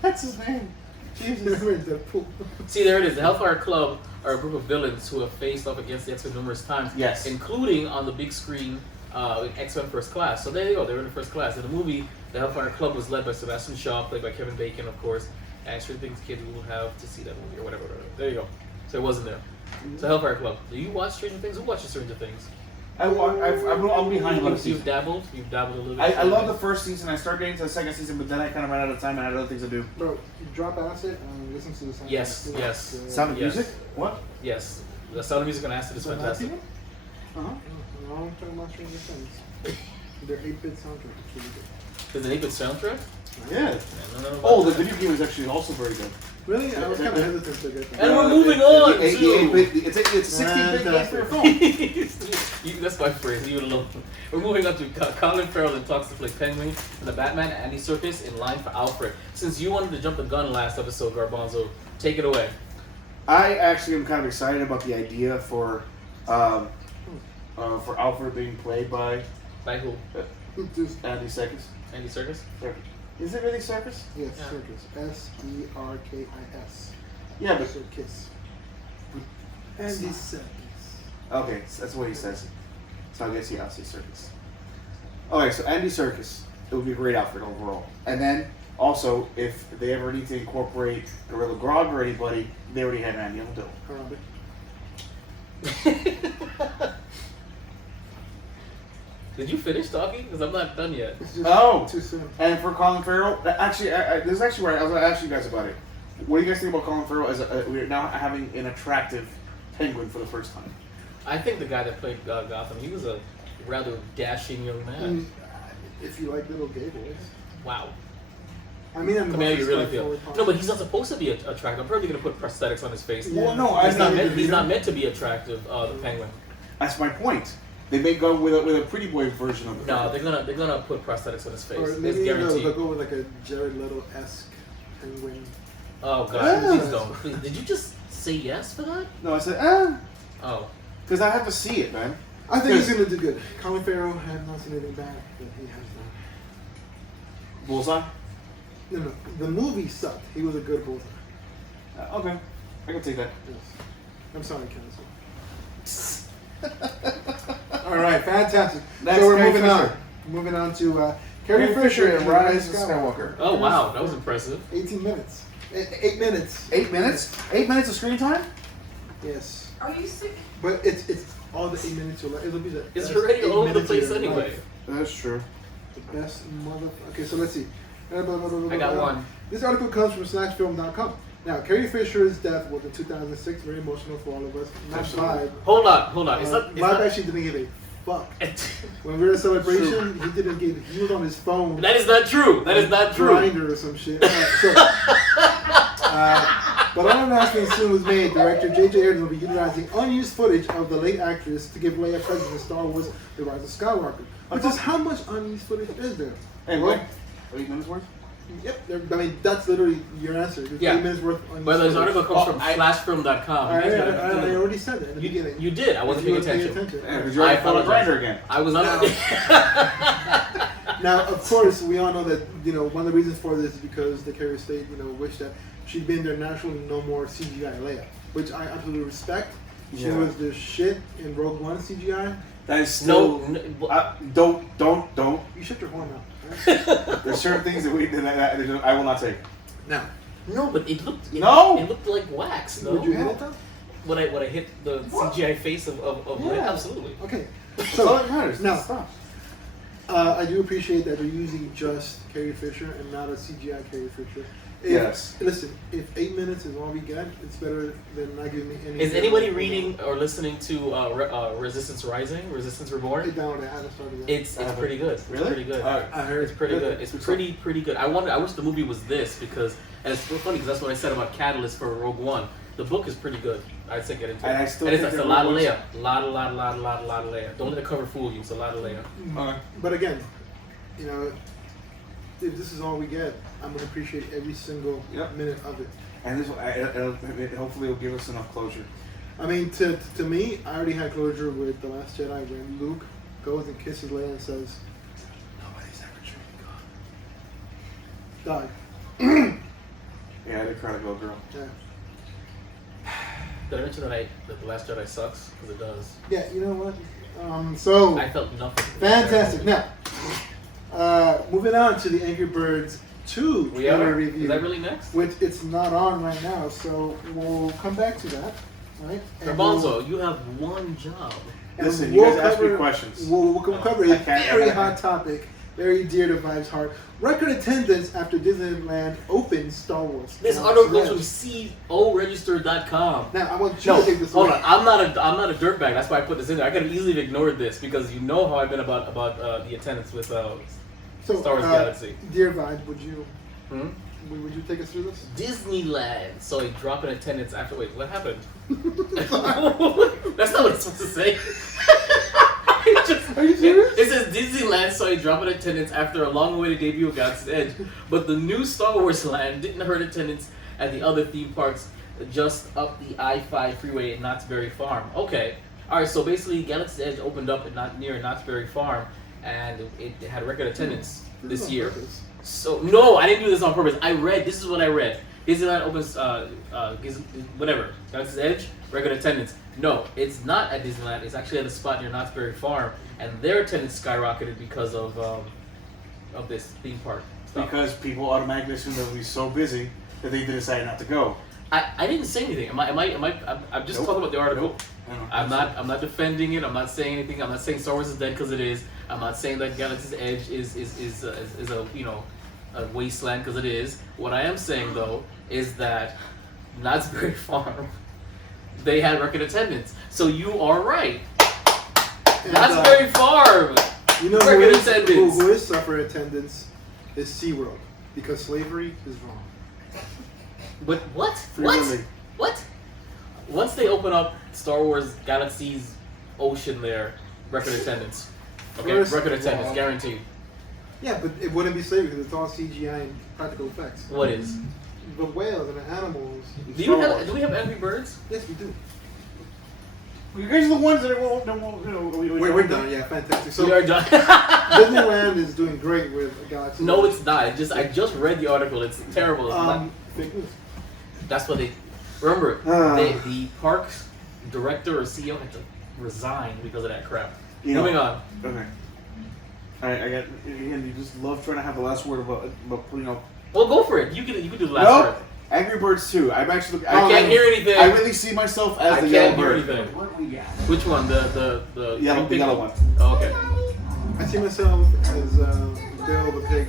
That's his name. Jesus. Deadpool. See, there it is. The Hellfire Club are a group of villains who have faced off against the X-Men numerous times. Yes. Including on the big screen in X-Men First Class. So there you go. They were in the First Class. In the movie, the Hellfire Club was led by Sebastian Shaw, played by Kevin Bacon, of course. And Stranger Things kids will have to see that movie or whatever. There you go. So it wasn't there. So Hellfire Club. Do you watch Stranger Things? Who watches Stranger Things? I'm behind a lot of seasons. You've dabbled a little bit. I love the first season. I started getting to the second season, but then I kind of ran out of time and I had other things to do. Bro, you drop acid and listen to the sound. Yes. Sound of Yes. music? What? Yes. The Sound of Music on Acid is fantastic. Uh-huh. No, I'm talking about Stranger Things. Their 8-bit soundtrack is really good. There's an 8-bit soundtrack? Yeah. No. Oh, the video game is actually also very good. Really? I was kind of hesitant to get that. And we're moving on to... It's a 16-bit game for your phone. That's my phrase, leave it alone. We're moving on to Colin Farrell in talks to play Penguin and the Batman, Andy Serkis in line for Alfred. Since you wanted to jump the gun last episode, Garbanzo, take it away. I actually am kind of excited about the idea for Alfred being played by By who? Andy Serkis. Andy Serkis? Is it really Serkis? Yes, Yeah. Circus. S-E-R-K-I-S. Yeah, but Circus. Andy Serkis. okay, that's what he says. So I guess I'll say Serkis. Okay, so Andy Serkis, it would be a great Alfred overall. And then also, if they ever need to incorporate Gorilla Grodd or anybody, they already had Randy Orton. Harambe. Did you finish talking? Because I'm not done yet. It's just Oh. too soon. And for Colin Farrell, actually, this is actually where I was going to ask you guys about it. What do you guys think about Colin Farrell as we're now having an attractive Penguin for the first time? I think the guy that played Gotham, he was a rather dashing young man. If you like little gay boys. Wow. I mean, I'm I mean, how you really feel? respectful. No, but he's not supposed to be attractive. I'm probably going to put prosthetics on his face. Yeah. Well, no, He's not meant to be attractive, the Penguin. That's my point. They may go with a pretty boy version of the No, Penguin. they're gonna put prosthetics on his face. Or It's maybe guaranteed. they'll go with like a Jared Leto-esque penguin. Oh god, Ah. please don't. Please. Did you just say yes for that? No, I said, Oh. because I have to see it, man. I think he's gonna do good. Colin Farrell had not seen anything bad, but he has not. Bullseye? No, the movie sucked. He was a good bullseye. Okay, I can take that. Yes. I'm sorry, Kenneth. All right, fantastic. Next so we're Carrie moving on. Fisher. Moving on to Carrie Fisher and and Rise of Rise of Skywalker. Oh wow, that was impressive. 18 minutes. 8 minutes. 8 minutes? 8 minutes of screen time? Yes. Are you sick? But it's all the 8 minutes you'll it'll be the It's best already 8 all over the minutes of place your anyway. life. That's true. The best Okay, so let's see. I got one. This article comes from SnatchFilm.com. Now, Carrie Fisher's death was in 2006, very emotional for all of us. Not vibe. Hold on. It's not. Vibe actually didn't give a fuck. When we were at Celebration, he was on his phone. That is not true. That is not true. Grinder or some shit. But an announcement soon was made. Director J.J. Abrams will be utilizing unused footage of the late actress to give Leia presence in Star Wars: The Rise of Skywalker. Which is how much unused footage is there? Hey, what? 8 minutes worth? Yep. I mean, that's literally your answer. There's Yeah. 8 minutes worth. Unused But this footage. article comes from flashfilm.com. I already said that in the beginning. You did. I wasn't paying attention. Yeah, because you're already following Grinder again. I was not. Now, of course, we all know that one of the reasons for this is because the Carrie State wished that she'd been there naturally, no more CGI Leia, which I absolutely respect. She was the shit in Rogue One CGI. That is still don't. You shut your horn out. There's certain things that I will not take. Now, No, but it looked. It looked like wax. No. would you hit it though? When I hit the CGI face of Leia, absolutely. Okay. That's So all that matters. now, Stop. I do appreciate that they're using just Carrie Fisher and not a CGI Carrie Fisher. Yes. Listen, if 8 minutes is all we get, it's better than not giving me any. Is anybody reading or listening to Resistance Rising, Resistance Reborn? It down. I haven't started yet. It's pretty good. Really? It's pretty good. I heard It's pretty good. It's pretty good. I wish the movie was this because, and it's funny because that's what I said about Catalyst for Rogue One. The book is pretty good. I'd say get into it. And I still and think it's a that lot of Rogue Leia. Lot of Leia. Don't let the cover fool you. It's a lot of Leia. But again, if this is all we get, I'm gonna appreciate every single minute of it. And this hopefully will give us enough closure. I mean, to me, I already had closure with The Last Jedi when Luke goes and kisses Leia and says, "Nobody's ever truly gone." Die. Yeah, I did cry to go, girl. Yeah. Did I mention that The Last Jedi sucks? Because it does. Yeah. You know what? So I felt nothing. fantastic. Now, moving on to the Angry Birds 2 We are. trailer review. Is that really next? Which it's not on right now, so we'll come back to that. Right? And Garbanzo, you have one job. and Listen, you we'll guys ask me cover- questions. We'll cover I a can't- very hot topic, very dear to Vibe's heart. Record attendance after Disneyland opens Star Wars. This Now, article goes so from CORegister.com. Now I want you No, to take this hold away. on. I'm not a dirtbag. That's why I put this in there. I could have easily ignored this because you know how I've been about the attendance with So, Star Wars Galaxy. Dear Vibe, would you Hmm? would you take us through this? Disneyland saw a drop in attendance after. Wait, what happened? That's not what it's supposed to say. Are you serious? It says Disneyland saw a drop in attendance after a long-awaited debut of Galaxy's Edge, but the new Star Wars land didn't hurt attendance at the other theme parks just up the I-5 freeway at Knott's Berry Farm. Okay, all right. So basically, Galaxy's Edge opened up near Knott's Berry Farm, and it had record attendance this year. So no, I didn't do this on purpose. This is what I read. Disneyland opens, whatever. Galaxy's Edge, record attendance. No, it's not at Disneyland. It's actually at a spot near Knott's Berry Farm, and their attendance skyrocketed because of this theme park stuff. Because people automatically assume they'll be so busy that they decided not to go. I didn't say anything. I'm just talking about the article. Nope. I'm not defending it. I'm not saying anything. I'm not saying Star Wars is dead because it is. I'm not saying that Galaxy's Edge is a wasteland because it is. What I am saying though is that Knott's Berry Farm, they had record attendance. So you are right. And, Knott's Berry Farm. You know record attendance. who is suffering attendance is SeaWorld because slavery is wrong. But what? Free What? Willy. What? Once they open up Star Wars Galaxy's ocean there, record attendance. Okay, First record of attendance, all- guaranteed. Yeah, but it wouldn't be slavery because it's all CGI and practical effects. What is? The whales and the animals. Do we have Angry Birds? Yes, we do. You guys are the ones that won't. We're done. Yeah, fantastic. So We are done. Disneyland is doing great with Galaxy. No, it's not. I just read the article. It's terrible. It's not. Fake news. That's what they. Remember, the parks director or CEO had to resign because of that crap. Moving on. Okay. I got again. You just love trying to have the last word about putting up. Well, go for it. You can do the last No, word. Angry Birds 2. I'm actually. I can't hear anything. I really see myself as the yellow bird. What we got? Which one? The Yellow one. Oh, okay. I see myself as Bill the pig.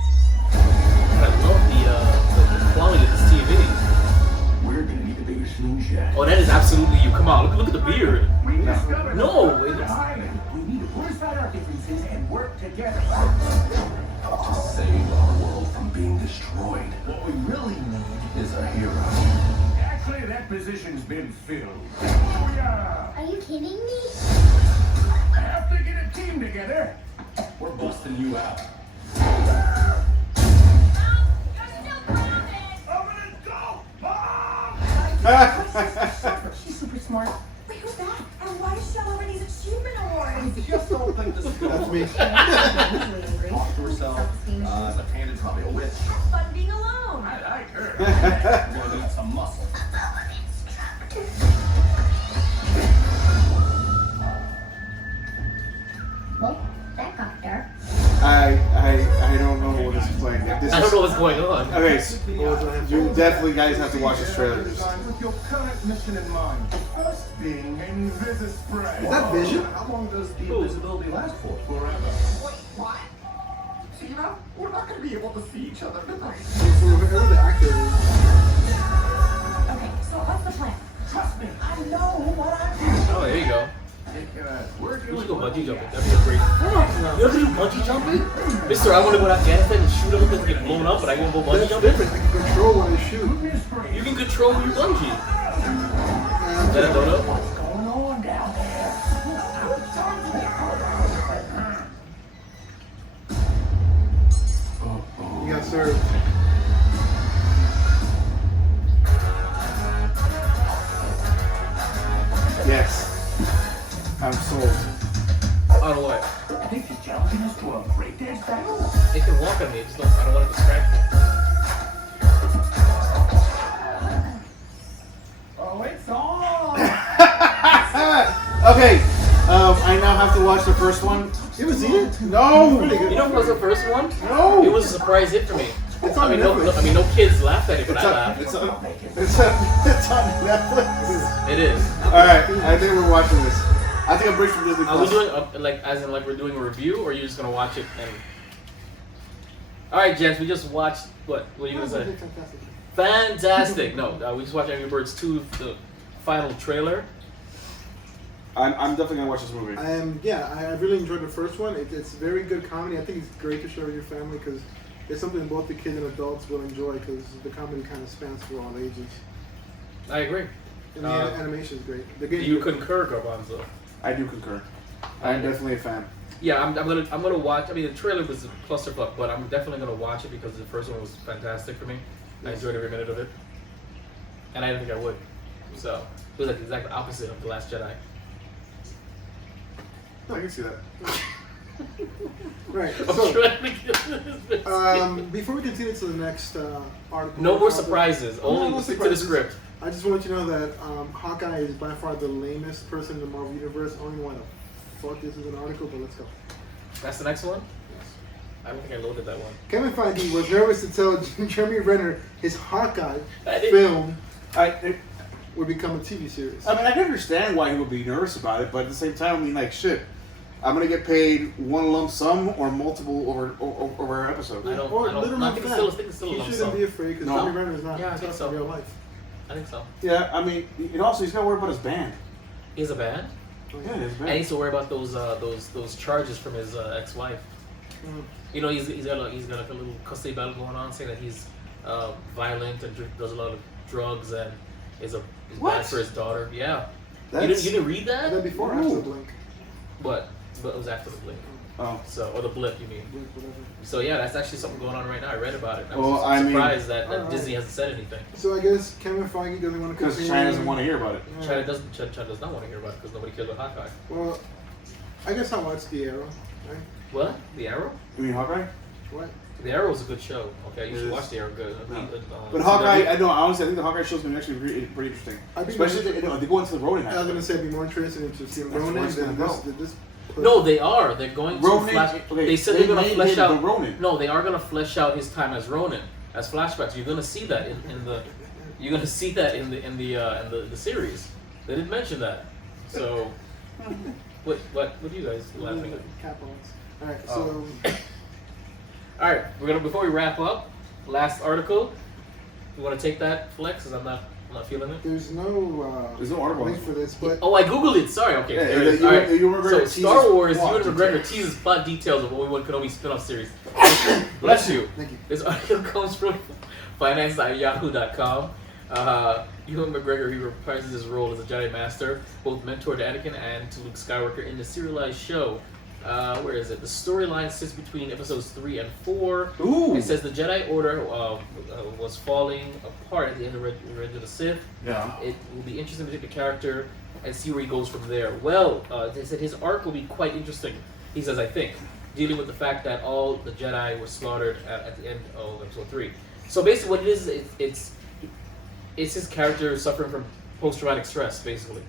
I love the quality of this TV. We're gonna need a bigger slingshot. Oh, that is absolutely you. Come on, look at the beard. No, it is. We need to put aside our differences and work together to save our world from being destroyed. What we really need is a hero. Actually, that position's been filled. Are you kidding me? Have to get a team together. We're busting you out. She's super smart. Wait, who's that? And why is she all over these achievement awards? Just don't think this is good. That's me. Talk to herself. The pan is probably a witch. Fun being alone. I like her. We're gonna need some muscle. Well, that got dark. I don't know what this is playing. This I don't know what's going on. Okay, so you definitely guys have to watch this trailer. With your current mission in mind. First being Invisispray. Is that Vision? How long does the invisibility last for? Forever. Wait, what? Tina, we're not going to be able to see each other tonight. Whoever the actor is. Okay, so what's the plan? Trust me, I know what I'm doing. Oh, there you go. We're We should doing go what bungee we jumping. got. That'd be a great. You ever do bungee jumping? Mister, I want to go to Afghanistan and shoot everything to get blown up, but I won't go bungee That's jumping. different. I can control when I shoot. You can control your bungee. Is that a donut? What's going on down there? You got served. Yes, I'm sold. On what? I think she's challenging us to a breakdance battle. It can walk on me. I don't want to distract me. Oh, it's on! Okay, I now have to watch the first one. You haven't seen it? No! You know what was the first one? No! It was a surprise hit for me. It's on Netflix. No kids laughed at it, but It's I on, laughed. it's on Netflix. It is. Alright, I think we're watching this. I think I'm breaking from Disney Are we Plus. doing like we're doing a review, or are you just gonna watch it and? All right, gents, we just watched what? What are you gonna say? Fantastic. Fantastic! No, we just watched Angry Birds 2, the final trailer. I'm definitely gonna watch this movie. I really enjoyed the first one. It's very good comedy. I think it's great to show your family because it's something both the kids and adults will enjoy because the comedy kind of spans for all ages. I agree. And the animation is great. Do you concur, Garbanzo? I do concur. I'm definitely a fan. Yeah, I'm gonna watch. I mean, the trailer was a clusterfuck, but I'm definitely gonna watch it because the first one was fantastic for me. I enjoyed every minute of it, and I didn't think I would. So it was like the exact opposite of The Last Jedi. I can see that. Right. I'm So, trying to get this. before we continue to the next article, No more surprises. Only no stick to the surprises. script. I just want you to know that Hawkeye is by far the lamest person in the Marvel Universe. I don't even want to fuck this is an article, but let's go. That's the next one? I don't think I loaded that one. Kevin Feige was nervous to tell Jeremy Renner his Hawkeye I didn't- film I would become a TV series. mean, I can understand why he would be nervous about it, but at the same time, I mean, like, shit. I'm gonna get paid one lump sum or multiple over episode. I don't. Or I don't. literally I think it's still a he lump shouldn't sum. be afraid because No. Jeremy Renner is not Yeah, I think tough so. in real life. I think so. Yeah, I mean, and also he's got to worry about his band. He has a band, Yeah, his and he band. needs to worry about those charges from his ex-wife. Mm. You know, he's got like a little custody battle going on, saying that he's violent and does a lot of drugs and is What? bad for his daughter. Yeah. You That's, didn't read And then that? before or Ooh. after the blink? But it was after the blink. oh. So, or the blip, you mean? Blink, whatever. So yeah, that's actually something going on right now. I read about it. I Well, was I mean- surprised that Alright. Disney hasn't said anything. So I guess Kevin Feige doesn't want to Because continue. China doesn't want to hear about it. Yeah. China does not want to hear about it because nobody cares about Hawkeye. Well, I guess I'll watch The Arrow. Right? What? The Arrow? You mean Hawkeye? What? The Arrow was a good show. Okay, you It should is. watch The Arrow. Good. But Hawkeye, I know. Honestly, I think the Hawkeye show is going to actually be pretty interesting. Especially if they go into the Ronin. I was going to say I'd be more interested in just seeing That's Ronin where it's than gonna this. No, they are. They're going to Ronin, flash. okay, They said they they're going to made flesh him out. the Ronin. No, they are going to flesh out his time as Ronin as flashbacks. You're going to see that in the. You're going to see that in the series. They didn't mention that. So, what are you guys laughing at? Capons. All right, Oh. so All right, before we wrap up, last article. You want to take that, Flex? Because I'm not feeling it. there's no article. link for this, but Oh, I googled it. Sorry. Okay. Yeah, there it is. you- All right. you remember So it Star teases Wars, plot Ewan McGregor details. teases plot details of Obi-Wan Kenobi spin-off series. Bless you. Thank you. This article comes from finance.yahoo.com. Ewan McGregor, he reprises his role as a Jedi Master, both mentor to Anakin and to Luke Skywalker in the serialized show. Where is it? The storyline sits between episodes 3 and 4. Ooh. It says the Jedi Order was falling apart at the end of Revenge of the Sith. Yeah. It will be interesting to take the character and see where he goes from there. Well, they said his arc will be quite interesting. He says, I think, dealing with the fact that all the Jedi were slaughtered at the end of episode 3. So basically, what it is, it's his character suffering from post-traumatic stress. Basically,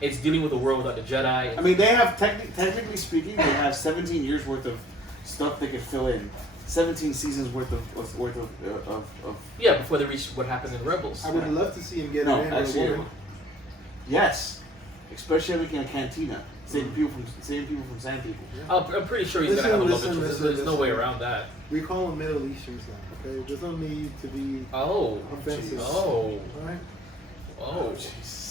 it's dealing with a world without the Jedi. I mean, they have technically speaking, they have 17 years worth of stuff they could fill in. 17 seasons worth of Yeah, before they reach what happened in Rebels. I would love to see him get No, it in with a actually, woman. yes, especially making a cantina, saving people from Sand People. I'm pretty sure he's gonna have a love interest. There's no way around that. We call them Middle Easterns now, okay? There's no need to be Oh, offensive. oh, Alright? oh. Jeez.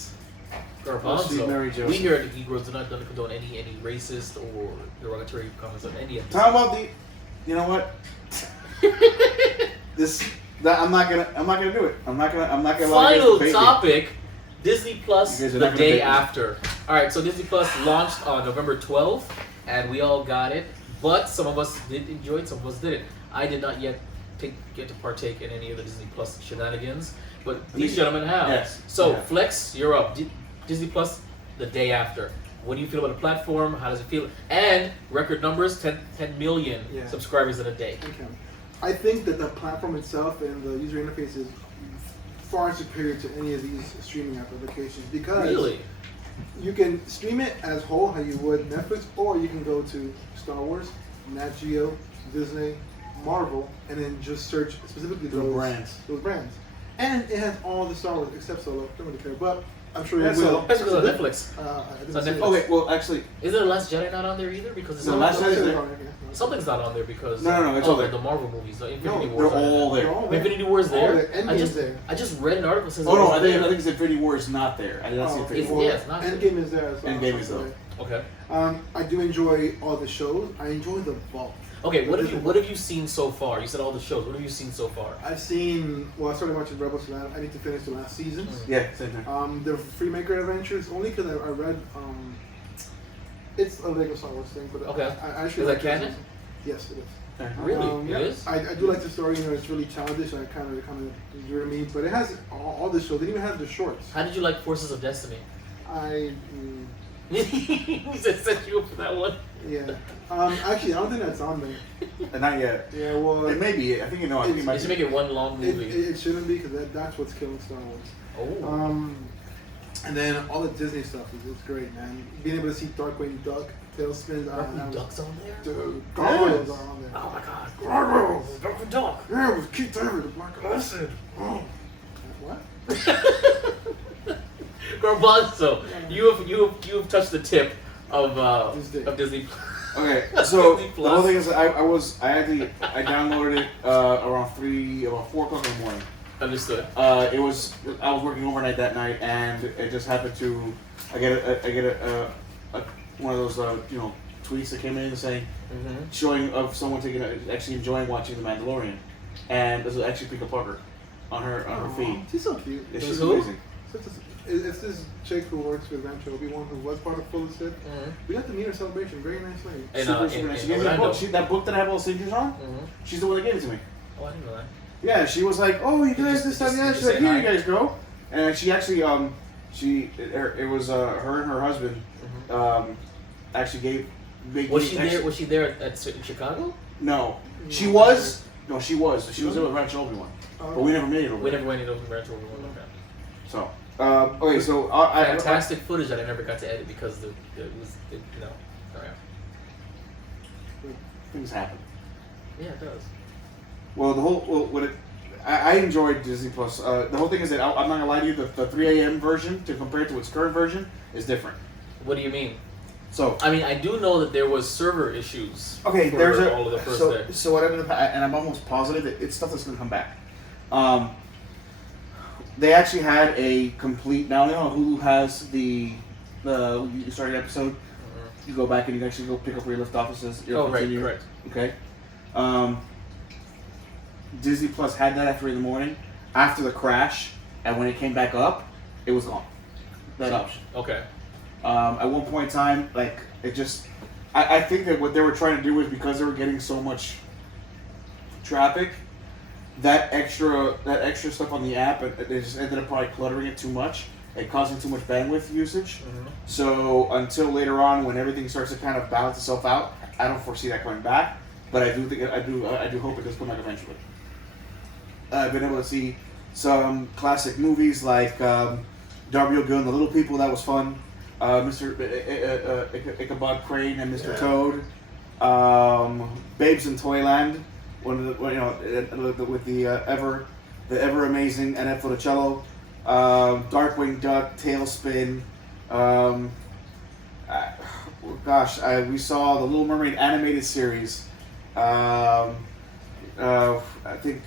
Garbanzo. Mary Joseph. We here at the Geek Bros do not condone any racist or derogatory comments on any of this. Talk about the, you know what? I'm not gonna do it. I'm not gonna allow you guys Final to debate me. topic: Disney Plus You guys are the not gonna day debate me. after. All right, so Disney Plus launched on November 12th, and we all got it. But some of us did enjoy it, some of us didn't. I did not yet get to partake in any of the Disney Plus shenanigans, but these gentlemen have. Yes. So Yeah. Flex, you're up. Disney Plus the day after. What do you feel about the platform? How does it feel? And record numbers: 10 million Yeah. subscribers in a day. Okay. I think that the platform itself and the user interface is far superior to any of these streaming applications because Really? you can stream it as whole how you would Netflix, or you can go to Star Wars, Nat Geo, Disney, Marvel, and then just search specifically Those brands. Those brands. And it has all the Star Wars except Solo. Don't really care, but I'm sure Yeah, it will. Solo. That's because of Netflix. I didn't It's on see it. Netflix. Okay, well, actually, Isn't The Last Jedi not on there either? Because it's No, not Last on Jedi's there. there. Something's not on there because No, it's oh, all there. the Marvel movies, the Infinity No, Wars. they're are all there. They're all there. Infinity Wars All there. there. Endgame's there. I just read an article that says. Oh no, it's I think there. it's Infinity War is not there. I did not see Infinity It's- War. yeah, it's not there. Endgame is there as well. Endgame is though. Okay. I do enjoy all the shows. I enjoy the vault. Okay. What have you seen so far? You said all the shows. What have you seen so far? I've seen. Well, I started watching Rebels. So I need to finish the last seasons. Yeah, same here. The Freemaker Adventures only because I read. It's a Lego Star Wars thing, but Okay. I actually Is that like canon? this. Yes, it is. Really? Yeah. It is? I do like the story. You know, it's really childish. I kind of enjoy me, but it has all the shows. They even have the shorts. How did you like Forces of Destiny? He just set you up for that one. Yeah. Actually, I don't think that's on there. Not yet. Yeah. Well, It may be. I think you know. I think it They might should be. make it one long movie. it shouldn't be because that's what's killing Star Wars. Oh. And then all the Disney stuff is great, man. Being able to see Darkwing Duck, Tailspin, Darkwing Duck's on there? Dude, gargoyles are on there. Oh my god. Gargoyles! Darkwing Duck. Yeah, with Keith David, the Black Acid. Oh. What? Garbanzo, you have touched the tip of Disney. Okay, so Disney the Plus. whole thing is, I downloaded it around 4 o'clock in the morning. Understood. I was working overnight that night, and it just happened to I get a one of those tweets that came in saying showing of someone actually enjoying watching The Mandalorian, and this is actually Pika Parker on her feed. She's so cute. Yeah, she's who? amazing. It's this chick who works with Rancho Obi-Wan, who was part of Full Sith. Mm-hmm. We got to meet her celebration. Very nice lady. In She gave me a Orlando. book. That book that I have all the signatures on. Mhm. She's the one that gave it to me. Oh, I didn't know that. Yeah, she was like, "Oh, you guys this time, yeah." did She's you like, say "Here hi? you guys go," and she actually it was her and her husband Mm-hmm. actually gave Was she there? Was she there at Chicago? No, she was. No, she was. She was there with Rancho Obi-Wan, but we never made it over. We there. never went over Rancho Obi-Wan. So, okay, so fantastic footage that I never got to edit because it was things happen. Yeah, it does. Well, I enjoyed Disney Plus. The whole thing is that I'm not gonna lie to you. The 3 a.m. version to compare to its current version is different. What do you mean? So I mean, I do know that there was server issues. Okay, for there's all of the first day. So what and I'm almost positive that it's stuff that's gonna come back. They actually had a complete. Now I don't know who has you started the episode. You go back and you actually go pick up where you left off. Right, correct. Okay. Disney Plus had that at 3 a.m. after the crash, and when it came back up, it was gone. That option. Okay. At one point in time, like it just, I think that what they were trying to do was because they were getting so much traffic, that extra stuff on the app, they just ended up probably cluttering it too much and causing too much bandwidth usage. Mm-hmm. So until later on, when everything starts to kind of balance itself out, I don't foresee that coming back. But I do hope it does come back eventually. I've been able to see some classic movies like Darby O'Gill and the Little People. That was fun. Mr. Ichabod Crane and Mr. Toad. Babes in Toyland. With the ever amazing Annette Funicello. Darkwing Duck, Tailspin. We saw the Little Mermaid animated series. I think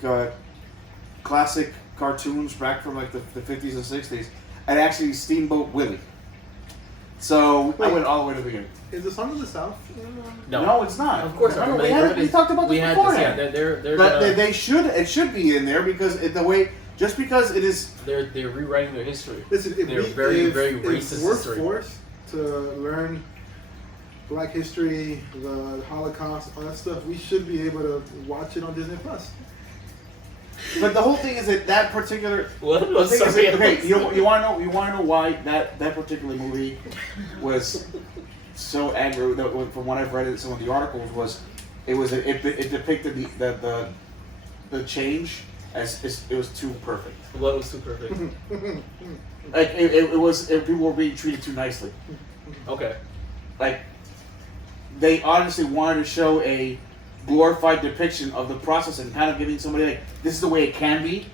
classic cartoons back from like the 50s and 60s, and actually Steamboat Willie. So I went all the way to the beginning. Is the Song of the South? No, it's not. Of course not. We talked about this beforehand. They should. It should be in there because just because it is. They're rewriting their history. Listen, they're very racist we're history. Forced to learn Black history, the Holocaust, all that stuff. We should be able to watch it on Disney Plus. But the whole thing is that particular. Okay, you want to know why that particular movie was so angry. From what I've read in some of the articles, it depicted the change as it was too perfect. What was too perfect? Like people were being treated too nicely. Okay. Like they honestly wanted to show a glorified depiction of the process and kind of giving somebody like this is the way it can be,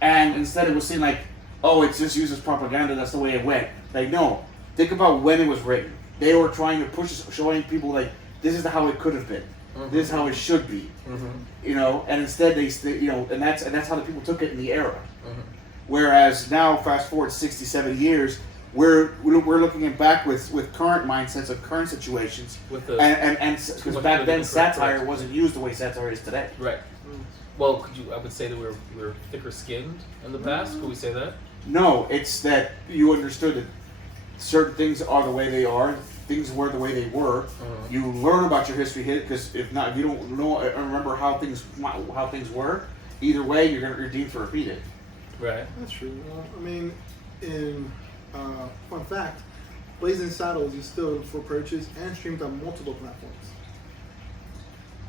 and instead it was seen like, oh, it's just used as propaganda. That's the way it went. Like no, think about when it was written. They were trying to push, showing people like this is how it could have been. This is how it should be. And instead and that's how the people took it in the era. Whereas now, fast forward 60, 70 years. We're looking back with current mindsets of current situations, and because back then satire wasn't used the way satire is today. Right. Well, I would say that we were thicker skinned in the past. Could we say that? No, it's that you understood that certain things are the way they are. Things were the way they were. You learn about your history, because if you don't know, remember how things were. Either way, you're deemed to repeat it. Right. That's true. I mean, fun fact, Blazing Saddles is still for purchase and streamed on multiple platforms.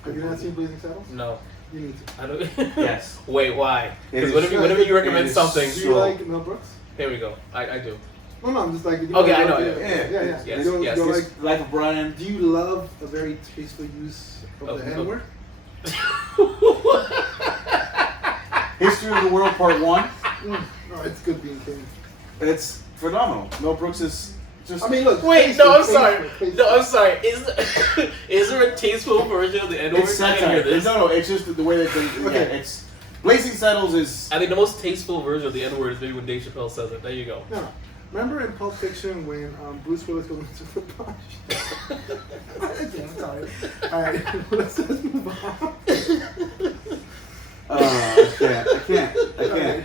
Have you not seen Blazing Saddles? No. You need to. I don't. Yes. Wait, why? Because whenever you recommend something, do you like Mel Brooks? Here we go. I do. No, I'm just like. Okay, I know. Yeah. Yes. You like Life of Brian. Do you love a very tasteful use of the N-word? History of the World Part 1. Oh, it's good being king. It's phenomenal. Mel Brooks is just. I mean, look. Wait, no, I'm sorry. Is there a tasteful version of the N-word? It's satire. No, it's just the way that they. Okay. Yeah, it's Blazing Saddles is. I think the most tasteful version of the N-word is maybe when Dave Chappelle says it. There you go. No. Remember in Pulp Fiction when Bruce Willis goes into the punch? Okay, I'm sorry. Alright, let's move on. I can't. Right.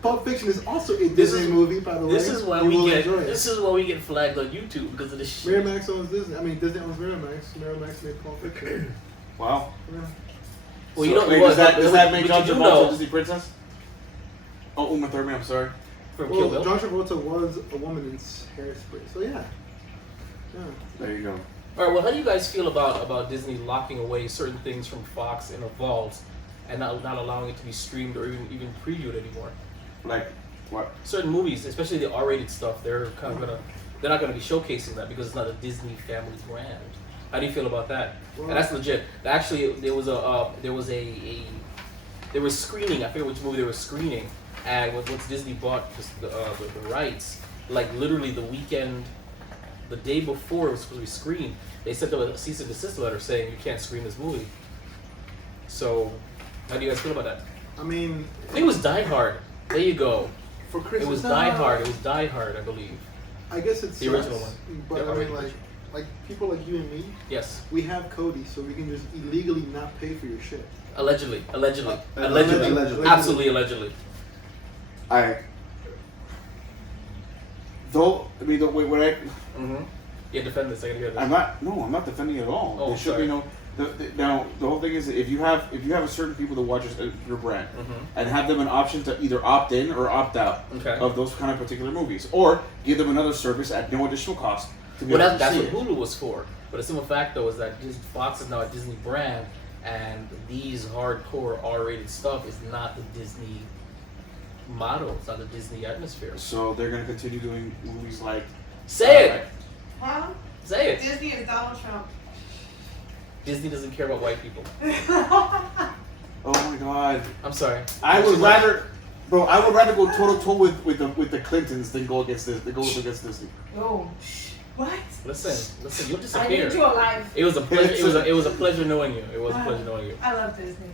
Pulp Fiction is also a Disney movie, by the way. This is why we get flagged on YouTube because of this shit. Miramax owns Disney. I mean, Disney owns Miramax. Miramax made Pulp Fiction. Wow. Yeah. Well, you know, does that make John Travolta Disney princess? Oh, Uma Thurman. I'm sorry. From Kill Bill? John Travolta was a woman in Hairspray, so yeah. Yeah. There you go. All right. Well, how do you guys feel about Disney locking away certain things from Fox in a vault and not allowing it to be streamed or even previewed anymore? Like what? Certain movies, especially the R-rated stuff, they're not gonna be showcasing that because it's not a Disney family brand. How do you feel about that? Well, And that's legit. Actually, there was screening. I forget which movie they were screening, and once Disney bought the rights, like literally the weekend, the day before it was supposed to be screened, they sent them a cease and desist letter saying you can't screen this movie. So, how do you guys feel about that? I mean, I think it was Die Hard. There you go. for Christmas. It was Die Hard. It was Die Hard, I believe. I guess it's The original one. But Yeah, I mean, original. like people like you and me, Yes. we have Cody, so we can just illegally not pay for your shit. Allegedly. Allegedly. Absolutely allegedly. Though, I mean, when I, Mm-hmm. Yeah, defend this. I gotta hear this. I'm not defending it at all. Oh, There should sorry. be no. Now the whole thing is that if you have a certain people that watch your brand and have them an option to either opt in or opt out Okay. of those kind of particular movies, or give them another service at no additional cost to be Well, able to that's see what it. Hulu was for. But the simple fact, though, is that Fox is now a Disney brand, and these hardcore R-rated stuff is not the Disney model. It's not the Disney atmosphere. So they're going to continue doing movies like. Say it. Huh? Say it. Disney is Donald Trump. Disney doesn't care about white people. Oh my God! I'm sorry. I would rather go toe-to-toe with the Clintons than go against this. Than go against Disney. Oh. What? Listen, you'll I disappear. need you alive. It was a pleasure. It was a pleasure knowing you. It was a pleasure knowing you. I love Disney.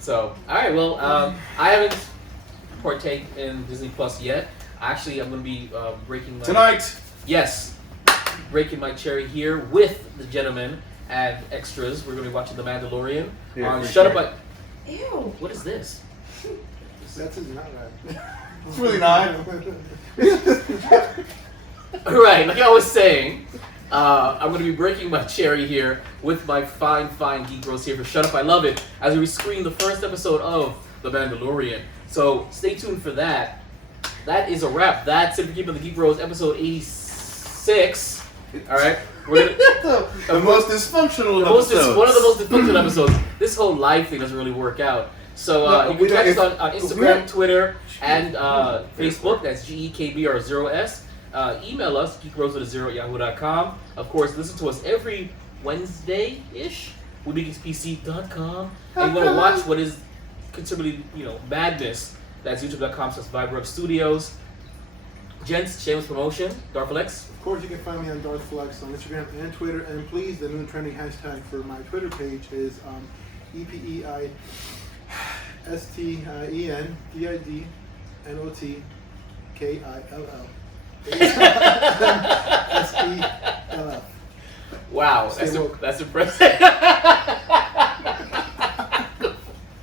So, all right. Well, I haven't partake in Disney Plus yet. Actually, I'm going to be breaking my Tonight. Yes, breaking my cherry here with the gentlemen and extras. We're going to be watching The Mandalorian Yeah, on for Shut sure. Up. Ew. What is this? That's not right. It's really not. All right, like I was saying, I'm going to be breaking my cherry here with my fine Geek Bros here for Shut Up, I Love It, as we screen the first episode of The Mandalorian. So stay tuned for that. That is a wrap. That's it for Keepin' the Geek Bros, episode 86. All right, we're gonna, the most dysfunctional one of the most dysfunctional episodes. This whole live thing doesn't really work out. So you can catch us on Instagram, Twitter, and Facebook. That's GEKBR0S. Email us, geekbros@yahoo.com. Of course, listen to us every Wednesday-ish. WeBeGeeksPC.com. And you want to watch what is considerably, madness. That's youtube.com/VibeRub Studios. Gents, shameless promotion. Darflex. Of course, you can find me on DarthFlex on Instagram and Twitter. And please, the new trending hashtag for my Twitter page is EPEISTENDIDNOTKILL. SELL. Wow, Stay woke. that's impressive.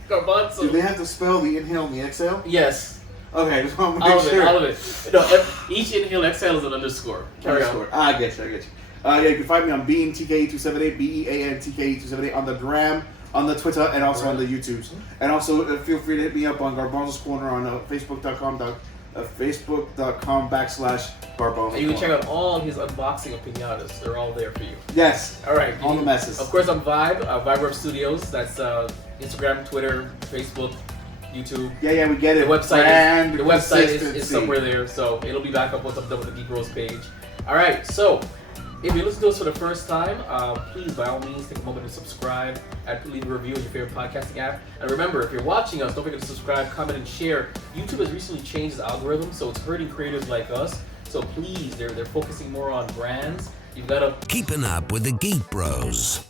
Garbanzo. Do they have to spell the inhale and the exhale? Yes. Okay, just want to All make of sure. it, all of it. No, each inhale, exhale is an underscore. Carry on. I get you. Yeah, you can find me on Bean TKE278, BEAN TKE278 on the Gram, on the Twitter, and also on the YouTubes. And also feel free to hit me up on Garbanzo's Corner on Facebook.com/Garbanzo's. And you can check out all his unboxing of pinatas. They're all there for you. Yes. All right. All the messes. Of course, on Vibe Studios. That's Instagram, Twitter, Facebook, YouTube. Yeah, we get it. The website, Brand the website is consistency. somewhere there, so it'll be back up once I'm done with the Geek Bros page. All right, so if you listen to us for the first time, please, by all means, take a moment to subscribe and leave a review in your favorite podcasting app. And remember, if you're watching us, don't forget to subscribe, comment, and share. YouTube has recently changed its algorithm, so it's hurting creators like us. So please, they're focusing more on brands. You've got to Keeping up with the Geek Bros.